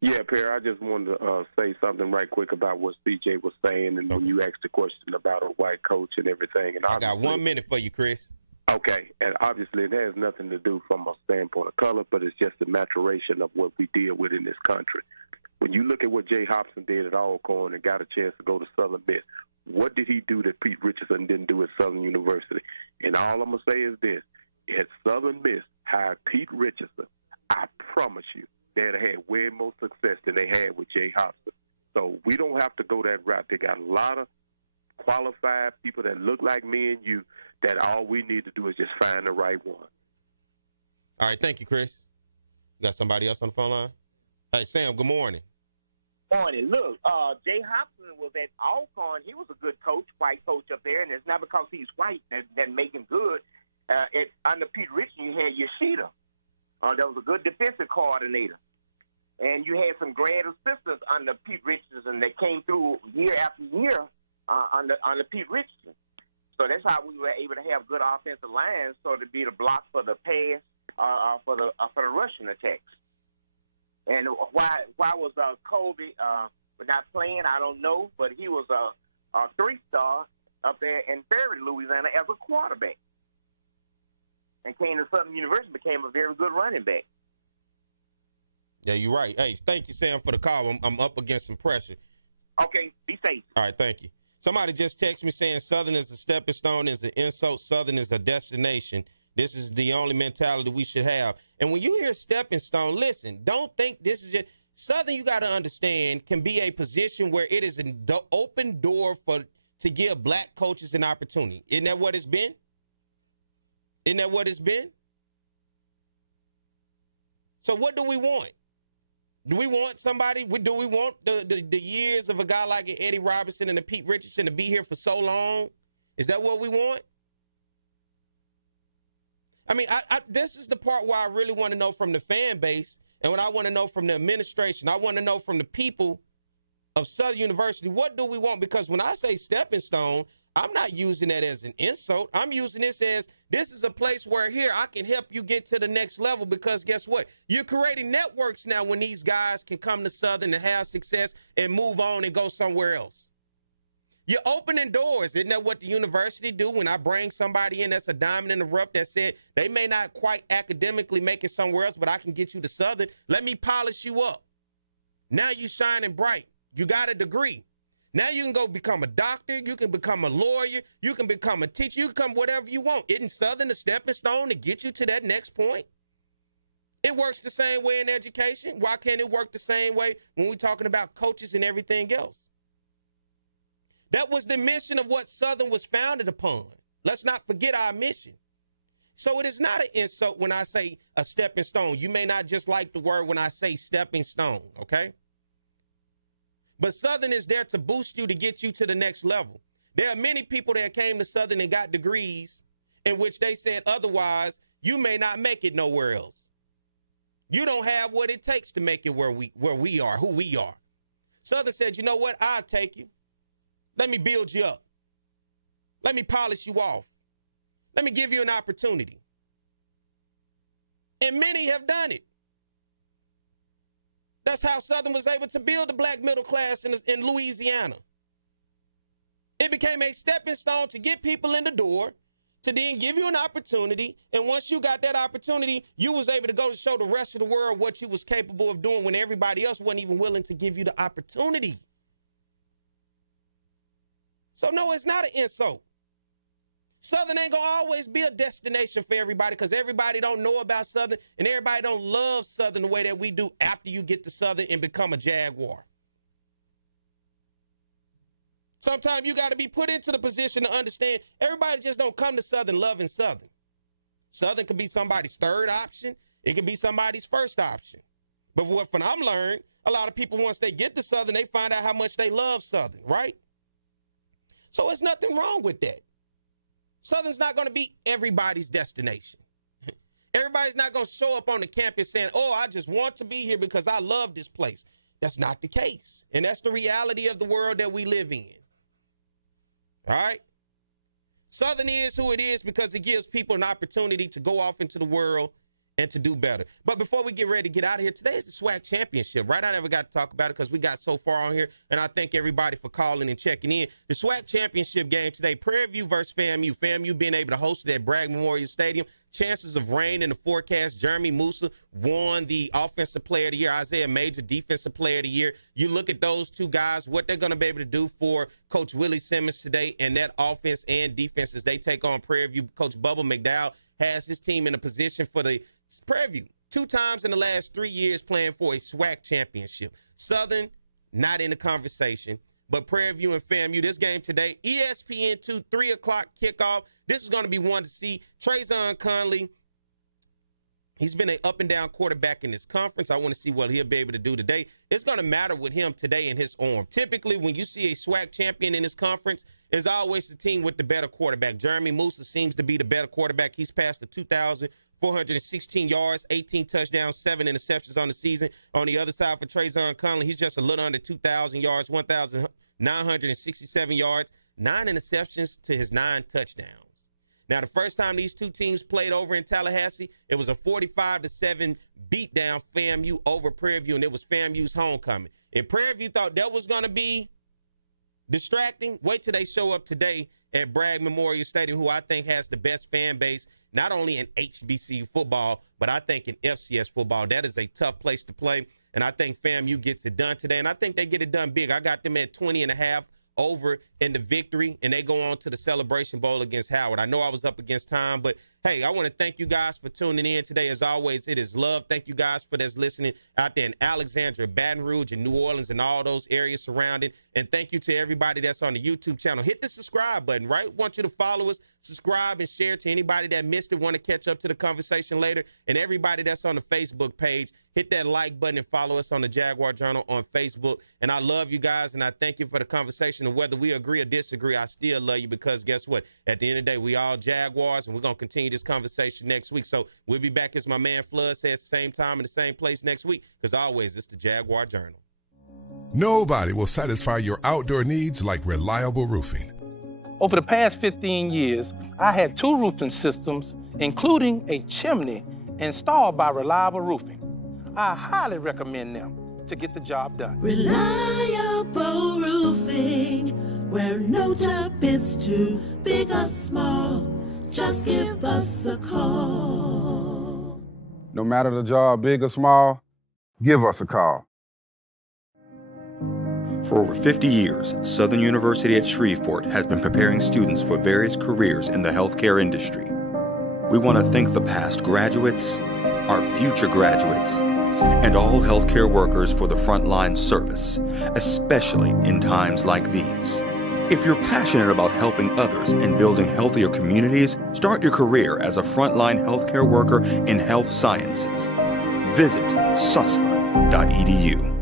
Yeah, Perry, I just wanted to say something right quick about what CJ was saying, and when you asked the question about a white coach and everything. And I got 1 minute for you, Chris. Okay, and obviously it has nothing to do from a standpoint of color, but it's just the maturation of what we deal with in this country. When you look at what Jay Hobson did at Alcorn and got a chance to go to Southern Miss, what did he do that Pete Richardson didn't do at Southern University? And all I'm going to say is this. Had Southern Miss hired Pete Richardson, I promise you, they'd have had way more success than they had with Jay Hobson. So we don't have to go that route. They got a lot of qualified people that look like me and you that all we need to do is just find the right one. All right, thank you, Chris. You got somebody else on the phone line? Hey, Sam, good morning. Morning. Look, Jay Hobson was at Alcorn. He was a good coach, white coach up there, and it's not because he's white that make him good. Under Pete Richardson, you had Yoshida. That was a good defensive coordinator. And you had some grad assistants under Pete Richardson that came through year after year under Pete Richardson. So that's how we were able to have good offensive lines, so to be the block for the pass, for the rushing attacks. And why was Kobe not playing? I don't know, but he was a 3-star up there in Ferry, Louisiana, as a quarterback, and came to Southern University, became a very good running back. Yeah, you're right. Hey, thank you, Sam, for the call. I'm up against some pressure. Okay, be safe. All right, thank you. Somebody just texted me saying Southern is a stepping stone, is an insult. Southern is a destination. This is the only mentality we should have. And when you hear stepping stone, listen, don't think this is just Southern. You got to understand can be a position where it is an open door to give black coaches an opportunity. Isn't that what it's been? Isn't that what it's been? So what do we want? Do we want somebody? Do we want the years of a guy like Eddie Robinson and a Pete Richardson to be here for so long? Is that what we want? I mean, this is the part where I really want to know from the fan base, and what I want to know from the administration. I want to know from the people of Southern University, what do we want? Because when I say stepping stone, I'm not using that as an insult. I'm using this as this is a place where here I can help you get to the next level, because guess what? You're creating networks now when these guys can come to Southern and have success and move on and go somewhere else. You're opening doors. Isn't that what the university do when I bring somebody in that's a diamond in the rough that said they may not quite academically make it somewhere else, but I can get you to Southern. Let me polish you up. Now you shining bright. You got a degree. Now you can go become a doctor. You can become a lawyer. You can become a teacher. You can become whatever you want. Isn't Southern a stepping stone to get you to that next point? It works the same way in education. Why can't it work the same way when we're talking about coaches and everything else? That was the mission of what Southern was founded upon. Let's not forget our mission. So it is not an insult when I say a stepping stone. You may not just like the word when I say stepping stone, okay? But Southern is there to boost you, to get you to the next level. There are many people that came to Southern and got degrees in which they said otherwise, you may not make it nowhere else. You don't have what it takes to make it where we are, who we are. Southern said, you know what? I'll take you. Let me build you up. Let me polish you off. Let me give you an opportunity. And many have done it. That's how Southern was able to build the black middle class in Louisiana. It became a stepping stone to get people in the door, to then give you an opportunity. And once you got that opportunity, you was able to go to show the rest of the world what you was capable of doing when everybody else wasn't even willing to give you the opportunity. So no, it's not an insult. Southern ain't gonna always be a destination for everybody, because everybody don't know about Southern and everybody don't love Southern the way that we do after you get to Southern and become a Jaguar. Sometimes you got to be put into the position to understand everybody just don't come to Southern loving Southern. Southern could be somebody's third option. It could be somebody's first option. But what I'm learned, a lot of people, once they get to Southern, they find out how much they love Southern, right? So there's nothing wrong with that. Southern's not going to be everybody's destination. Everybody's not going to show up on the campus saying, oh, I just want to be here because I love this place. That's not the case. And that's the reality of the world that we live in. All right? Southern is who it is because it gives people an opportunity to go off into the world and to do better. But before we get ready to get out of here, today is the SWAC championship, right? I never got to talk about it because we got so far on here, and I thank everybody for calling and checking in. The SWAC championship game today, Prairie View versus FAMU. FAMU being able to host it at Bragg Memorial Stadium. Chances of rain in the forecast. Jeremy Musa won the Offensive Player of the Year. Isaiah Major, Defensive Player of the Year. You look at those two guys, what they're going to be able to do for Coach Willie Simmons today and that offense and defense as they take on Prairie View. Coach Bubba McDowell has his team in a position for the Prairie View 2 times in the last 3 years playing for a SWAC championship. Southern, not in the conversation, but Prairie View and FAMU. This game today, ESPN2, 3 o'clock kickoff. This is going to be one to see. Trayvon Conley, he's been an up-and-down quarterback in this conference. I want to see what he'll be able to do today. It's going to matter with him today in his arm. Typically, when you see a SWAC champion in this conference, there's always the team with the better quarterback. Jeremy Musa seems to be the better quarterback. He's passed for 2,416 yards, 18 touchdowns, 7 interceptions on the season. On the other side for Trayvon Conley, he's just a little under 2,000 yards, 1,967 yards, 9 interceptions to his 9 touchdowns. Now, the first time these two teams played over in Tallahassee, it was a 45-7 beatdown FAMU over Prairie View, and it was FAMU's homecoming. If Prairie View thought that was going to be distracting, wait till they show up today at Bragg Memorial Stadium, who I think has the best fan base, not only in HBCU football, but I think in FCS football. That is a tough place to play, and I think FAMU gets it done today, and I think they get it done big. I got them at 20.5 over in the victory, and they go on to the Celebration Bowl against Howard. I know I was up against time, but hey, I want to thank you guys for tuning in today. As always, it is love. Thank you guys for this listening out there in Alexandria, Baton Rouge, and New Orleans, and all those areas surrounding. And thank you to everybody that's on the YouTube channel. Hit the subscribe button, right? Want you to follow us, subscribe, and share to anybody that missed it, want to catch up to the conversation later. And everybody that's on the Facebook page, hit that like button and follow us on the Jaguar Journal on Facebook. And I love you guys, and I thank you for the conversation. And whether we agree or disagree, I still love you because guess what? At the end of the day, we all Jaguars, and we're going to continue this conversation next week. So we'll be back, as my man Flood says, same time in the same place next week, because always it's the Jaguar Journal. Nobody will satisfy your outdoor needs like reliable roofing. Over the past 15 years, I had 2 roofing systems, including a chimney, installed by Reliable Roofing. I highly recommend them to get the job done. Reliable Roofing, where no job is too big or small. Just give us a call. No matter the job, big or small, give us a call. For over 50 years, Southern University at Shreveport has been preparing students for various careers in the healthcare industry. We want to thank the past graduates, our future graduates, and all healthcare workers for the frontline service, especially in times like these. If you're passionate about helping others and building healthier communities, start your career as a frontline healthcare worker in health sciences. Visit susla.edu.